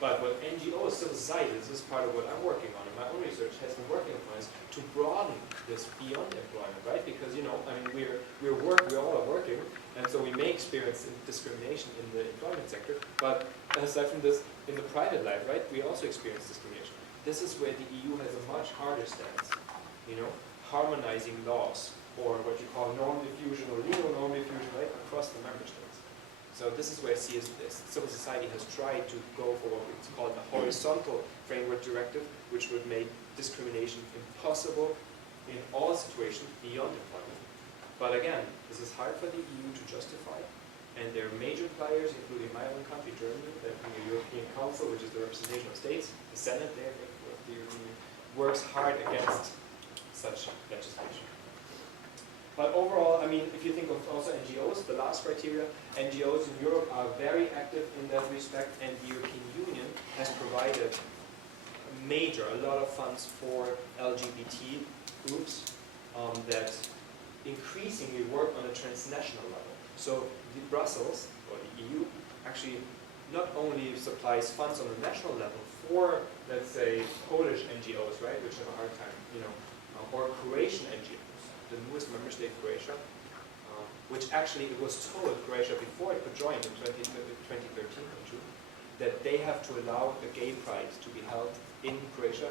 But what NGOs, civil society, this is part of what I'm working on in my own research, has been working on, is to broaden this beyond employment, right? Because, you know, I mean, we all are working, and so we may experience discrimination in the employment sector, but aside from this, in the private life, right, we also experience discrimination. This is where the EU has a much harder stance, you know, harmonizing laws, or what you call norm diffusion or legal norm diffusion, right, across the member states. So this is where civil society has tried to go for what it's called a horizontal framework directive, which would make discrimination impossible in all situations beyond employment. But again, this is hard for the EU to justify, and there are major players, including my own country, Germany, that in the European Council, which is the representation of states, the Senate there, the European Union, works hard against such legislation. But overall, I mean, if you think of also NGOs, the last criteria, NGOs in Europe are very active in that respect, and the European Union has provided a lot of funds for LGBT groups that increasingly work on a transnational level. So the Brussels, or the EU, actually not only supplies funds on a national level for, let's say, Polish NGOs, right, which have a hard time, you know, or Croatian NGOs, the newest member state, Croatia, which actually it was told Croatia before it could join in 2013 in June, that they have to allow the gay pride to be held in Croatia,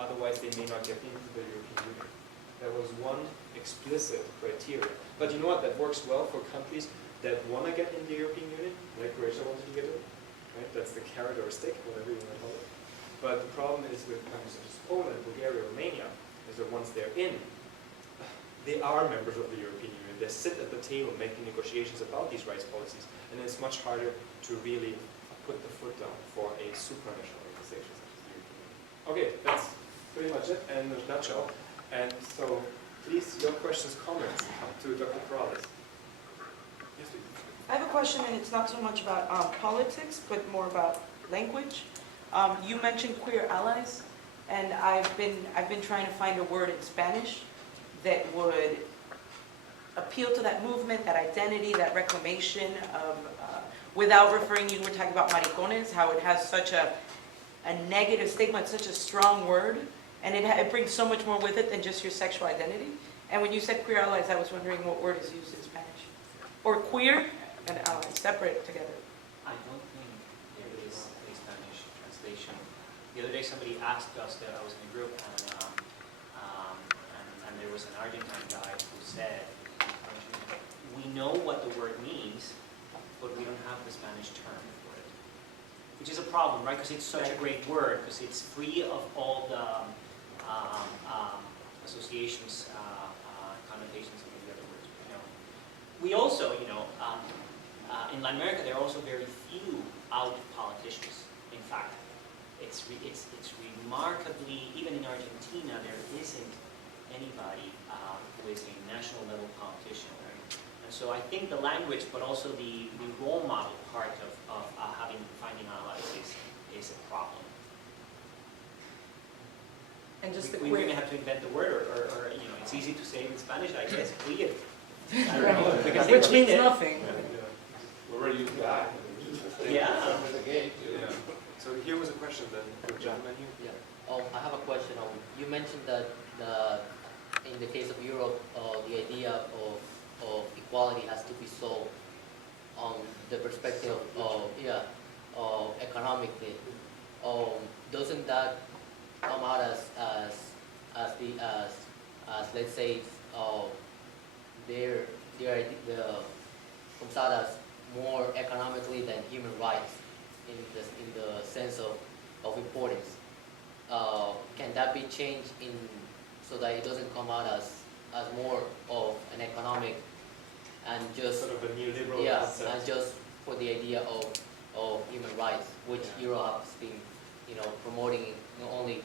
otherwise they may not get into the European Union. There was one explicit criteria. But you know what, that works well for countries that want to get in the European Union, like Croatia wanted to get in, right? That's the carrot or stick, whatever you want to call it. But the problem is with countries such as Poland, Bulgaria, Romania, is that once they're in, they are members of the European Union. They sit at the table making negotiations about these rights policies, and it's much harder to really put the foot down for a supranational organization such as the European Union. Okay, that's pretty much it in a nutshell. And so, please, your questions, comments to Dr. Corrales. Yes, please. I have a question, and it's not so much about politics, but more about language. You mentioned queer allies, and I've been trying to find a word in Spanish that would appeal to that movement, that identity, that reclamation of, without referring, you were talking about maricones, how it has such a negative stigma, it's such a strong word, and it brings so much more with it than just your sexual identity. And when you said queer allies, I was wondering what word is used in Spanish. Or queer and allies, separate together. I don't think there is a Spanish translation. The other day somebody asked us, that I was in a group, and there was an Argentine guy who said, we know what the word means, but we don't have the Spanish term for it. Which is a problem, right? Because it's such a great word, because it's free of all the associations, connotations of the other words. You know. We also, you know, in Latin America, there are also very few out politicians. In fact, it's remarkably, even in Argentina, there isn't anybody who is a national level politician. And so I think the language, but also the role model part of finding allies is a problem. And just the We're queer, going to have to invent the word, or it's easy to say in Spanish, I guess, queer. I don't know, because they which means repeat it. nothing. We're ready to die. Yeah. Yeah. So here was a question then, the gentleman here. Yeah. I have a question. You mentioned that in the case of Europe, the idea of equality has to be solved on the perspective of economically. Doesn't that come out as let's say comes out as more economically than human rights in the sense of importance? Can that be changed so that it doesn't come out as more of an economic and just Sort of a neoliberal concept. and just for the idea of human rights, which Europe has been promoting not only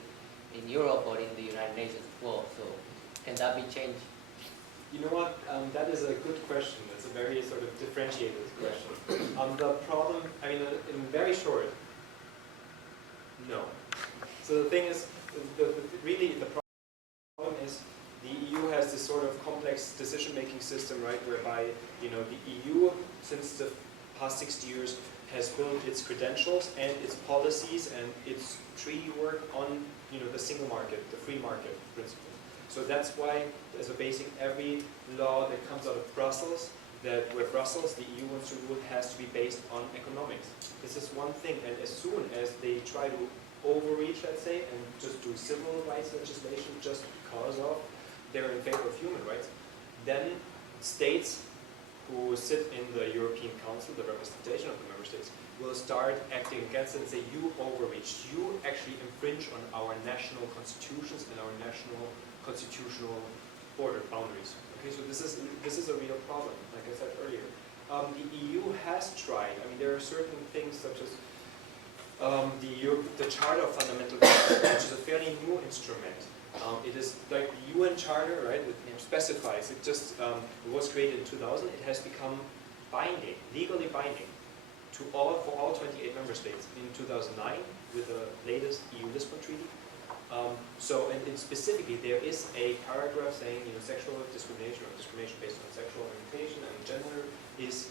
in Europe but in the United Nations as well. So can that be changed? You know what? That is a good question. It's a very sort of differentiated question. The problem, I mean, in very short, no. So the thing is, really the problem is the EU has this sort of complex decision-making system, right, whereby the EU, since the past 60 years, has built its credentials and its policies and its treaty work on the single market, the free market principle. So that's why, as a basic, every law that comes out of Brussels, where Brussels, the EU wants to rule, has to be based on economics. This is one thing, and as soon as they try to overreach, let's say, and just do civil rights legislation just because of they're in favor of human rights, then states who sit in the European Council, the representation of the member states, will start acting against it and say, you overreached, you actually infringe on our national constitutions and our national constitutional border boundaries. Okay, so this is a real problem, like I said earlier. The EU has tried. I mean, there are certain things such as the Charter of Fundamental Rights, which is a fairly new instrument. It is like the UN Charter, right? It specifies. It just it was created in 2000. It has become binding, legally binding, for all 28 member states in 2009 with the latest EU Lisbon Treaty. And specifically, there is a paragraph saying, sexual discrimination or discrimination based on sexual orientation and gender is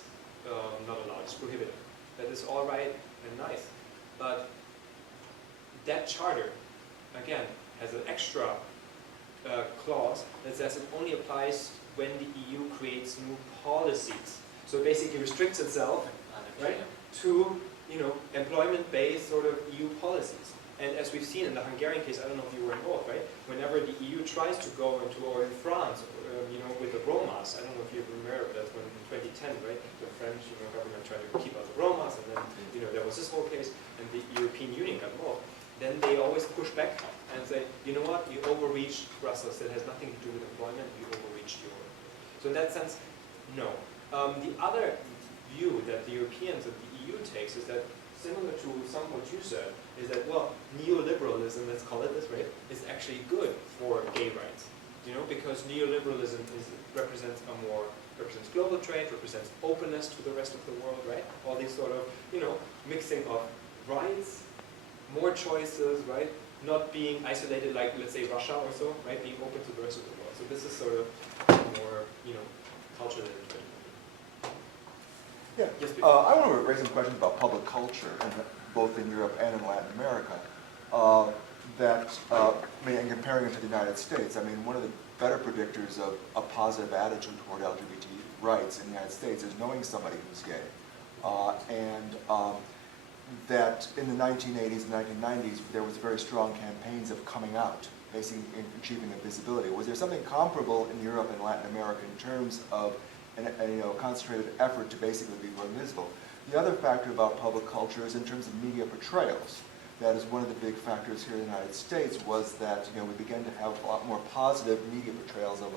not allowed, it's prohibited. That is all right and nice. But that charter, again, has an extra clause that says it only applies when the EU creates new policies. So it basically restricts itself, right, to employment-based sort of EU policies. And as we've seen in the Hungarian case, I don't know if you were involved, right? Whenever the EU tries to go into, or in France, with the Romas, I don't know if you remember that when in 2010, right? The French government tried to keep out the Romas, and then there was this whole case, and the European Union got involved. Then they always push back and say, you know what? You overreached Brussels. That has nothing to do with employment. You overreached Europe. So in that sense, no. The other view that the Europeans and the EU takes is that, similar to some of what you said, is that, well, neoliberalism, let's call it this, right, is actually good for gay rights. Because neoliberalism represents global trade, represents openness to the rest of the world, right? All these sort of, mixing of rights, more choices, right? Not being isolated like, let's say, Russia or so, right? Being open to the rest of the world. So this is sort of more, culturally interesting. Yeah. Yes, please. I want to raise some questions about public culture, both in Europe and in Latin America. And comparing it to the United States, I mean, one of the better predictors of a positive attitude toward LGBT rights in the United States is knowing somebody who's gay. That in the 1980s and 1990s, there was very strong campaigns of coming out, basically achieving a visibility. Was there something comparable in Europe and Latin America in terms of a concentrated effort to basically be more visible? The other factor about public culture is in terms of media portrayals. That is one of the big factors here in the United States, was that we began to have a lot more positive media portrayals of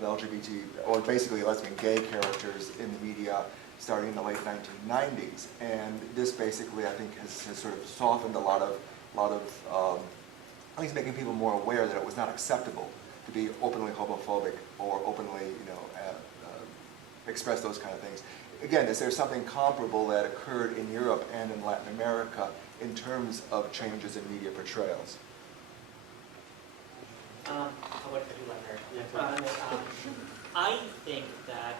LGBT, or basically lesbian gay characters in the media starting in the late 1990s. And this basically, I think, has sort of softened a lot of at least making people more aware that it was not acceptable to be openly homophobic or openly, express those kind of things. Again, is there something comparable that occurred in Europe and in Latin America in terms of changes in media portrayals? How about if I do Latin America? I think that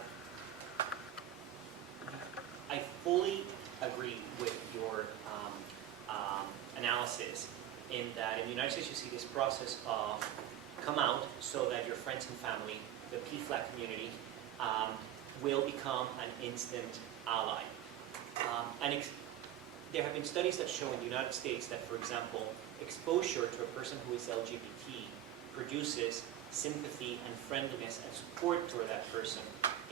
I fully agree with your analysis in that in the United States you see this process of come out so that your friends and family, the PFLAG community, will become an instant ally. There have been studies that show in the United States that, for example, exposure to a person who is LGBT produces sympathy and friendliness and support toward that person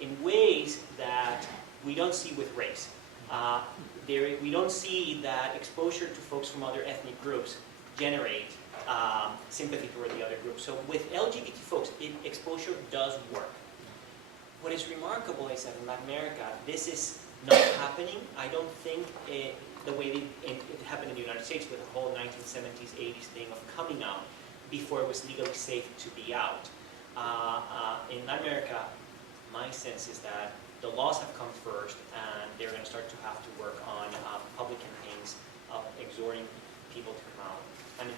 in ways that we don't see with race. We don't see that exposure to folks from other ethnic groups generate sympathy toward the other group. So with LGBT folks, exposure does work. What is remarkable is that in Latin America, this is not happening. I don't think the way it happened in the United States with the whole 1970s, 80s thing of coming out before it was legally safe to be out. In Latin America, my sense is that the laws have come first, and they're going to start to have to work on public campaigns of exhorting people to come out. And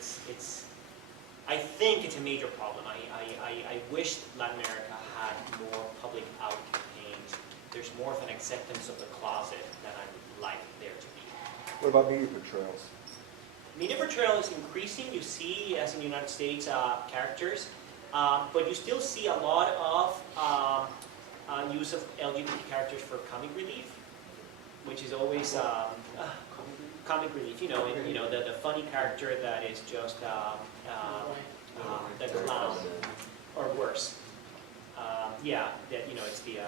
I think it's a major problem. I wish Latin America had more public out campaigns. There's more of an acceptance of the closet than I would like there to be. What about media portrayals? Media portrayal is increasing. You see, as in the United States, characters, but you still see a lot of use of LGBT characters for comic relief, which is always comic relief. The funny character that is just the clown, or worse. It's the.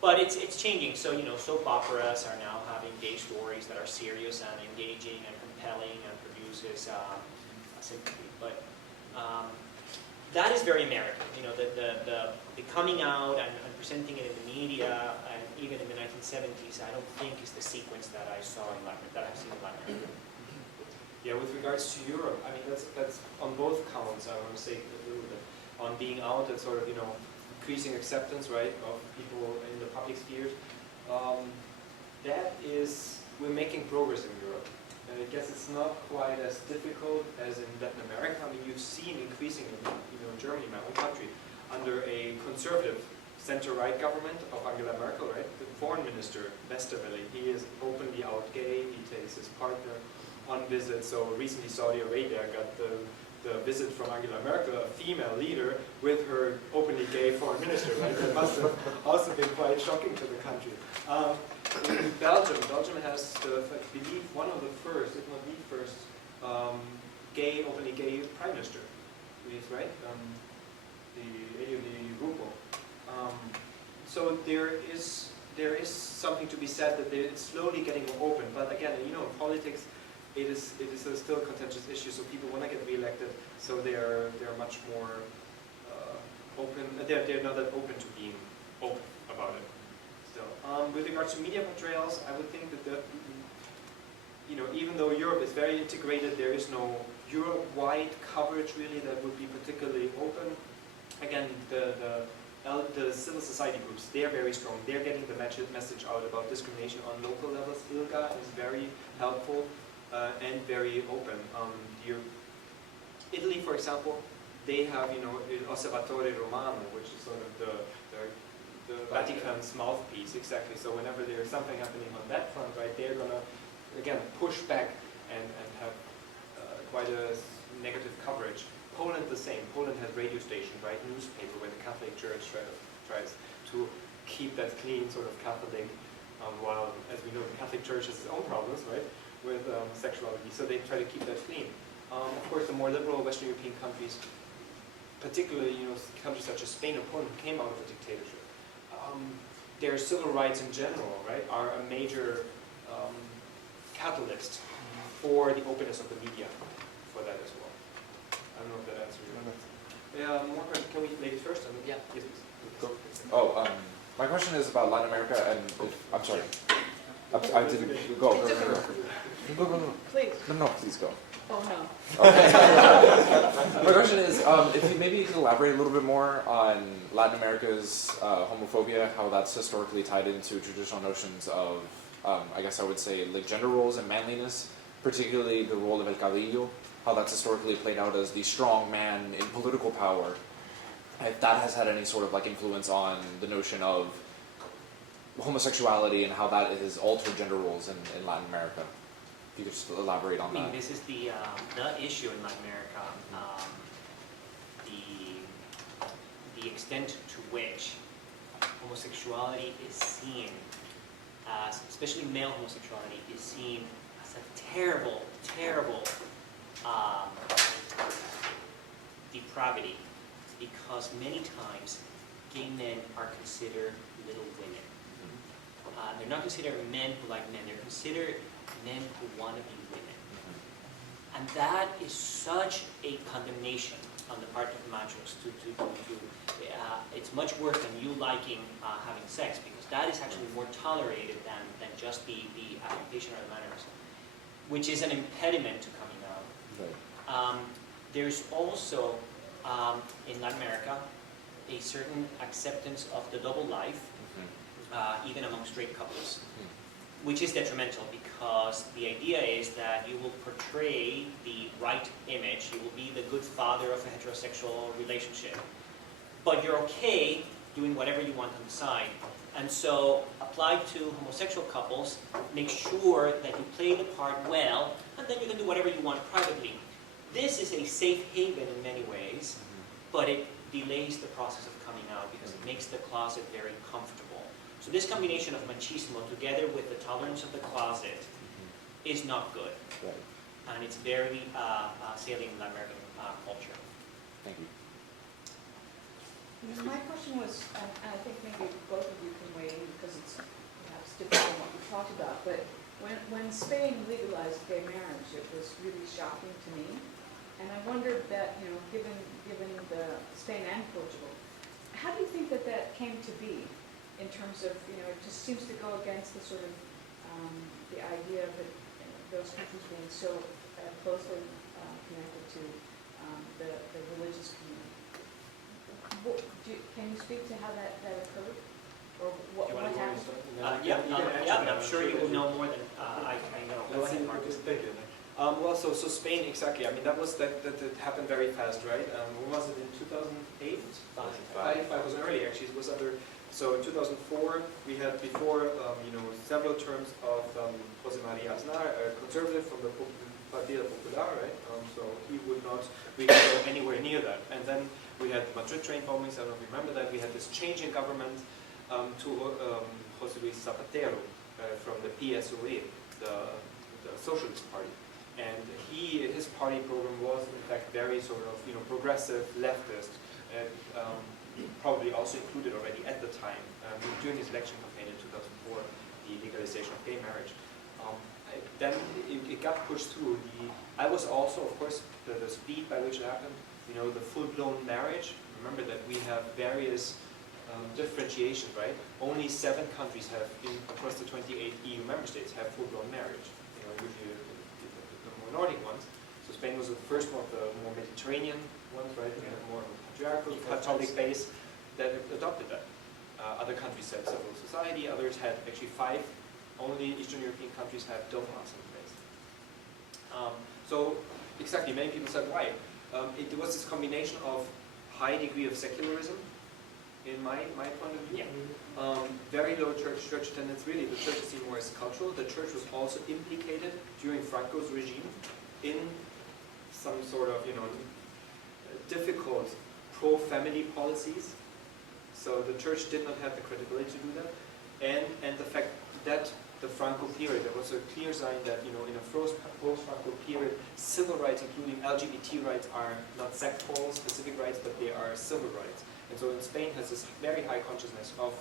But it's changing. So soap operas are now having gay stories that are serious and engaging and compelling and produces sympathy. But that is very American. The coming out and presenting it in the media, and even in the 1970s, I don't think is the sequence that I saw that I've seen in Latin America. Yeah, with regards to Europe, I mean that's on both counts. I want to say a little bit on being out and sort of increasing acceptance, right, of people in the public sphere. We're making progress in Europe. And I guess it's not quite as difficult as in Latin America. I mean, you've seen increasingly, in Germany, my own country, under a conservative center-right government of Angela Merkel, right? The foreign minister, Westerwelle, he is openly out gay. He takes his partner on visits. So recently Saudi Arabia got the visit from Angela Merkel, a female leader, with her openly gay foreign minister, right? That must have also been quite shocking to the country. In Belgium has, I believe, one of the first, if not the first, openly gay prime minister, right? The Rupo. So there is something to be said that it's slowly getting open. But again, in politics, it is still a contentious issue. So people want to get reelected, so they're much more open. They're not that open to being open about it. Still, with regards to media portrayals, I would think that even though Europe is very integrated, there is no Europe-wide coverage really that would be particularly open. Again, the civil society groups, they're very strong. They're getting the message out about discrimination on local levels. ILGA is very helpful and very open. Italy, for example, they have, Osservatore Romano, which is sort of the Vatican's mouthpiece, exactly. So whenever there's something happening on that front, right, they're going to, again, push back and have quite a negative coverage. Poland the same. Poland has radio stations, right, newspaper, where the Catholic Church tries to keep that clean sort of Catholic, while, as we know, the Catholic Church has its own problems, right, with sexuality, so they try to keep that clean. Of course, the more liberal Western European countries, particularly, countries such as Spain or Poland, who came out of a dictatorship, their civil rights in general, right, are a major catalyst for the openness of the media for that as well. I don't know if that answers your question. Yeah, more questions. Can we ladies first? Yeah. Yes, please. My question is about Latin America, and I'm sorry. I didn't go. No. Please. No, please go. Oh, no. My question is, maybe you could elaborate a little bit more on Latin America's homophobia, how that's historically tied into traditional notions of, I guess I would say, like gender roles and manliness, particularly the role of el caudillo, how that's historically played out as the strong man in political power. If that has had any sort of like influence on the notion of homosexuality and how that has altered gender roles in Latin America. If you could just elaborate on that. This is the issue in Latin America, the extent to which homosexuality is seen as, especially male homosexuality, is seen as a terrible, terrible depravity, because many times gay men are considered little women. They're not considered men who like men, they're considered men who want to be women. And that is such a condemnation on the part of machos it's much worse than you liking having sex, because that is actually more tolerated than just the affectation or the mannerism, which is an impediment to coming out. Right. There's also, in Latin America, a certain acceptance of the double life, even among straight couples, which is detrimental, because the idea is that you will portray the right image, you will be the good father of a heterosexual relationship, but you're okay doing whatever you want on the side. And so, applied to homosexual couples, make sure that you play the part well, and then you can do whatever you want privately. This is a safe haven in many ways, but it delays the process of coming out because it makes the closet very comfortable. So this combination of machismo together with the tolerance of the closet is not good. Right. And it's very salient in Latin American culture. Thank you. My question was, and I think maybe both of you can weigh in because it's perhaps different than what we talked about, but when Spain legalized gay marriage, it was really shocking to me. And I wondered that, given the Spain and Portugal, how do you think that came to be in terms of, it just seems to go against the sort of, the idea of those countries being so closely connected to the religious community. Can you speak to how that occurred? Or what happened? I'm sure you will know more than I know. Go ahead, Marcus. Well, so Spain, exactly. I mean, that happened very fast, right? When was it, in 2008? Five was early, actually. It was under. So in 2004, we had before, several terms of José María Aznar, a conservative from the Partido Popular, right? So he would not really go anywhere near that. And then we had the Madrid train bombings. I don't know if you remember that. We had this change in government to José Luis Zapatero from the PSOE, the Socialist Party. And his party program was, in fact, very sort of, progressive, leftist, and probably also included already at the time, during his election campaign in 2004, the legalization of gay marriage. Then it got pushed through. I was also, of course, the speed by which it happened, the full-blown marriage. Remember that we have various differentiations, right? Only 7 countries have, across the 28 EU member states, have full-blown marriage. Usually the more Nordic ones. So Spain was the first one of the more Mediterranean ones, right? We have more patriarchal, Catholic base that adopted that. Other countries had civil society, others had actually 5. Only Eastern European countries have dogmas in place. So, exactly, many people said, why? It was this combination of high degree of secularism, in my point of view. Very low church attendance, really. The church is seen more as cultural. The church was also implicated during Franco's regime in some sort of, difficult pro-family policies. So the church did not have the credibility to do that. And the fact that the Franco period, there was a clear sign that, in a post-Franco period, civil rights, including LGBT rights, are not sectoral specific rights, but they are civil rights. And so in Spain has this very high consciousness of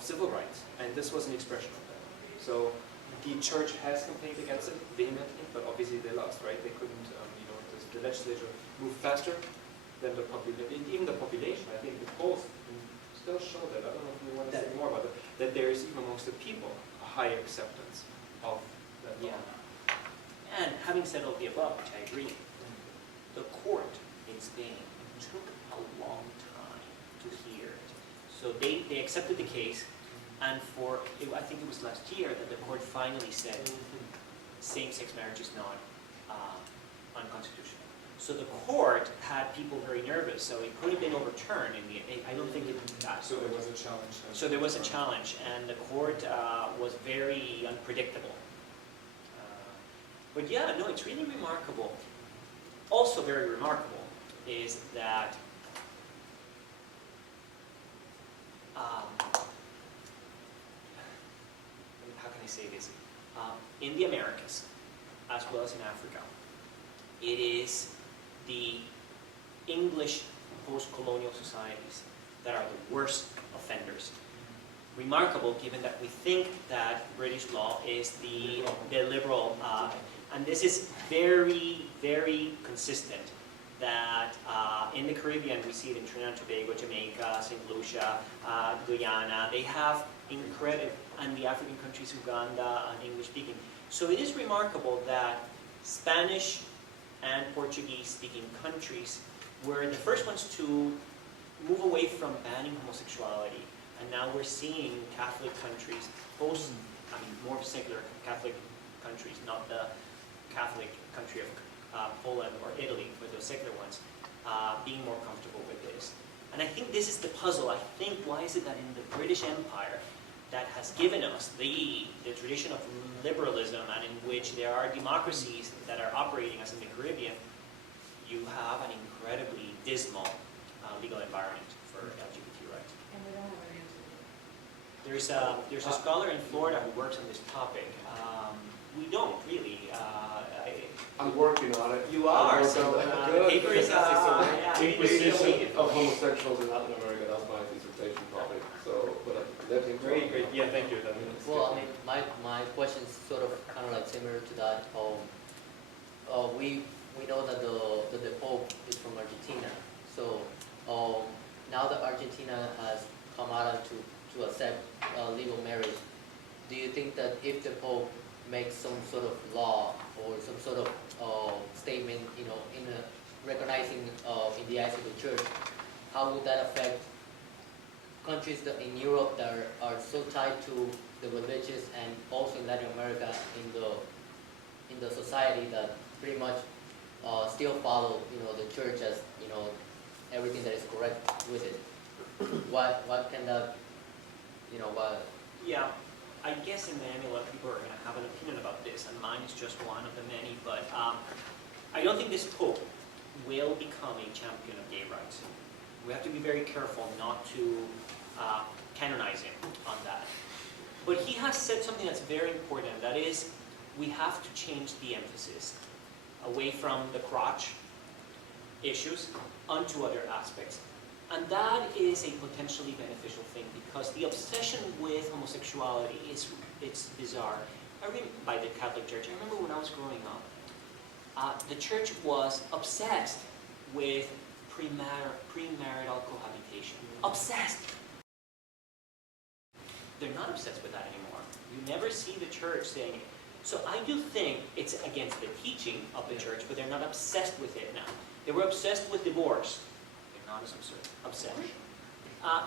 civil rights, and this was an expression of that. So the church has campaigned against it vehemently, but obviously they lost, right? They couldn't, the legislature moved faster than the population. Even the population, I think the polls still show that. I don't know if you want to say more about it. That there is, even amongst the people, a high acceptance of that law. Yeah. And having said all the above, which I agree, the court in Spain took a long time to hear it. So they accepted the case, and I think it was last year that the court finally said same-sex marriage is not unconstitutional. So the court had people very nervous, so it could have been overturned in the I don't think it got. So there was a challenge. Then. So there was a challenge, and the court was very unpredictable. But yeah, no, it's really remarkable. Also very remarkable is that how can I say this? In the Americas, as well as in Africa, it is the English post-colonial societies that are the worst offenders. Remarkable, given that we think that British law is the liberal, and this is very, very consistent, that in the Caribbean, we see it in Trinidad and Tobago, Jamaica, St. Lucia, Guyana, they have incredible, and the African countries, Uganda, and English-speaking. So it is remarkable that Spanish and Portuguese-speaking countries were the first ones to move away from banning homosexuality. And now we're seeing Catholic countries, more secular Catholic countries, not the Catholic country of Poland or Italy, but those secular ones, being more comfortable with this. And I think this is the puzzle. I think, why is it that in the British Empire, that has given us the tradition of liberalism, and in which there are democracies that are operating as in the Caribbean, you have an incredibly dismal legal environment for LGBT rights. And we don't have an answer. There's a scholar in Florida who works on this topic. We don't really. I'm working on it. You are. So the paper is Inquisition of homosexuals in Latin America. That's my dissertation topic. So, but let him. Great. Yeah, thank you. Well, I mean, my question is sort of kind of like similar to that. We know that the Pope is from Argentina. So now that Argentina has come out to accept legal marriage, do you think that if the Pope makes some sort of law or some sort of statement, in recognizing in the eyes of the Church, how would that affect countries in Europe that are so tied to the religious, and also in Latin America in the society that pretty much still follow the Church as everything that is correct with it? What can that what? Yeah, I guess in the end, a lot of people are going to have an opinion about this, and mine is just one of the many. But I don't think this Pope will become a champion of gay rights. We have to be very careful not to canonize him on that. But he has said something that's very important, and that is we have to change the emphasis away from the crotch issues onto other aspects. And that is a potentially beneficial thing, because the obsession with homosexuality it's bizarre. By the Catholic Church. I remember when I was growing up, the Church was obsessed with premarital cohabitation. Obsessed! They're not obsessed with that anymore. You never see the Church saying it. So I do think it's against the teaching of the Church, but they're not obsessed with it now. They were obsessed with divorce. They're not as obsessed.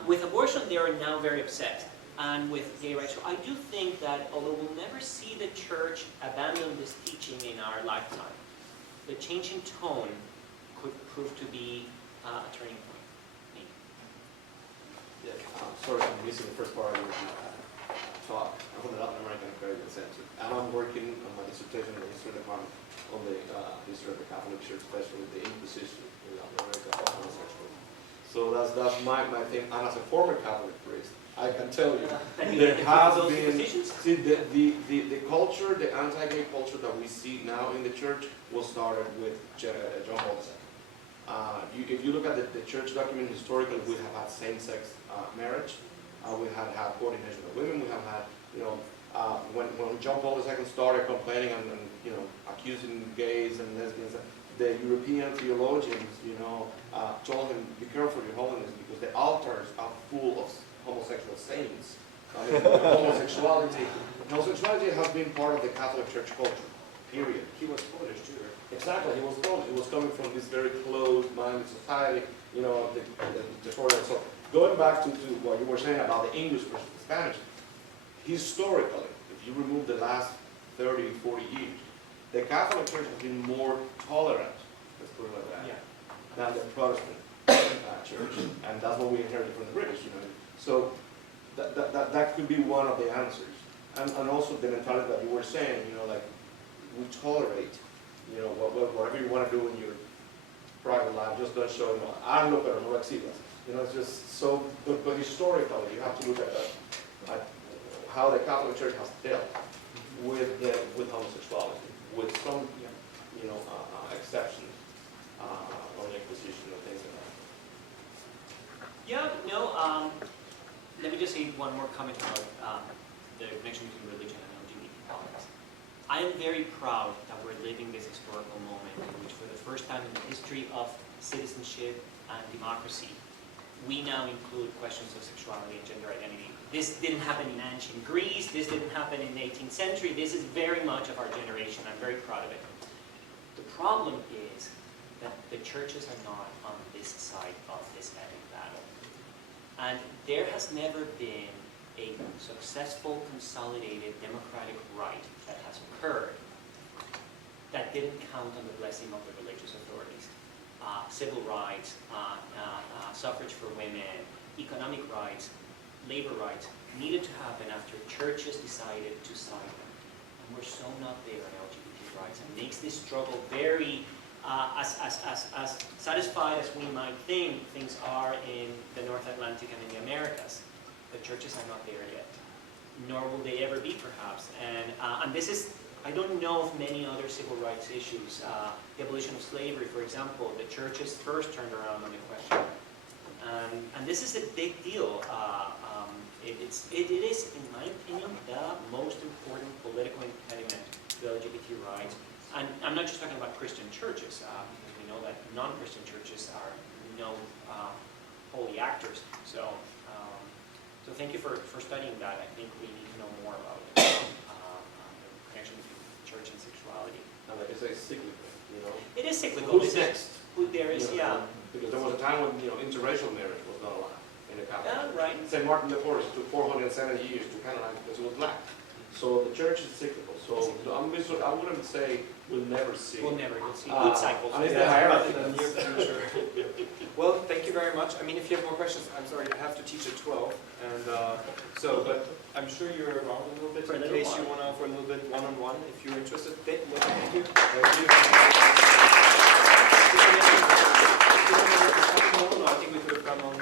With abortion, they are now very obsessed. And with gay rights. So I do think that although we'll never see the Church abandon this teaching in our lifetime, the change in tone could prove to be a turning point. Yeah, sorry, I'm missing the first part of your talk. I'm from the Latin American and Caribbean Center. And I'm working on my dissertation in the history department on the history of the Catholic Church, especially the Inquisition in Latin America of homosexuals. So that's my thing. And as a former Catholic priest, I can tell you, there has been, see, the culture, the anti-gay culture that we see now in the Church was started with John Paul II. If you look at the Church document historically, we have had same-sex marriage. We have had coordination of women. We have had, when John Paul II started complaining and accusing gays and lesbians, the European theologians, told him, be careful, your holiness, because the altars are full of homosexual saints. Homosexuality homosexuality has been part of the Catholic Church culture, period. He was Polish too, right? Exactly, he was Polish. He was coming from this very closed-minded society, you know, the Corrales. So going back to what you were saying about the English versus the Spanish, historically, if you remove the last 30, 40 years, the Catholic Church has been more tolerant, let's put it like that, than the Protestant church. And that's what we inherited from the British, you know. So that could be one of the answers. And also the mentality that you were saying, you know, like we tolerate, you know, whatever you want to do in your private life, just don't show, you know, I look at anorexia. You know, it's just so, but historically, you have to look at how the Catholic Church has dealt with homosexuality, with some, you know, exceptions on the Inquisition and things like that. Yeah, no, let me just say one more comment about the connection between religion and LGBT politics. I am very proud that we're living this historical moment in which for the first time in the history of citizenship and democracy, we now include questions of sexuality and gender identity. This didn't happen in ancient Greece, this didn't happen in the 18th century, this is very much of our generation. I'm very proud of it. The problem is that the churches are not on this side of this epic battle. And there has never been a successful, consolidated, democratic right that has occurred that didn't count on the blessing of the religious authorities. Civil rights, suffrage for women, economic rights, labor rights needed to happen after churches decided to side them. And we're so not there on LGBT rights, and makes this struggle very, as satisfied as we might think things are in the North Atlantic and in the Americas. The churches are not there yet, nor will they ever be, perhaps. And this is, I don't know of many other civil rights issues. The abolition of slavery, for example, the churches first turned around on the question. And this is a big deal. It is, in my opinion, the most important political impediment to LGBT rights. And I'm not just talking about Christian churches, because we know that non-Christian churches are no holy actors. So thank you for studying that. I think we need to know more about it. The connection between church and sexuality. And like I say, it's cyclical, you know. It is cyclical. Who's next? There is, You know, because there was a time when, you know, interracial marriage was not allowed in the Catholic. Yeah, right. St. Martin de Porres took 470 years to canonize because it was black. So the church is cyclical. So I wouldn't say we'll never see. We'll never see good cycles. I mean, Yeah, the hierarchy. in the near future. Well, thank you very much. I mean, if you have more questions, I'm sorry, I have to teach at 12. And but I'm sure you're around a little bit For a in little case while. you want to, for a little bit one-on-one, if you're interested. Thank you. Thank you. I think we could have gone on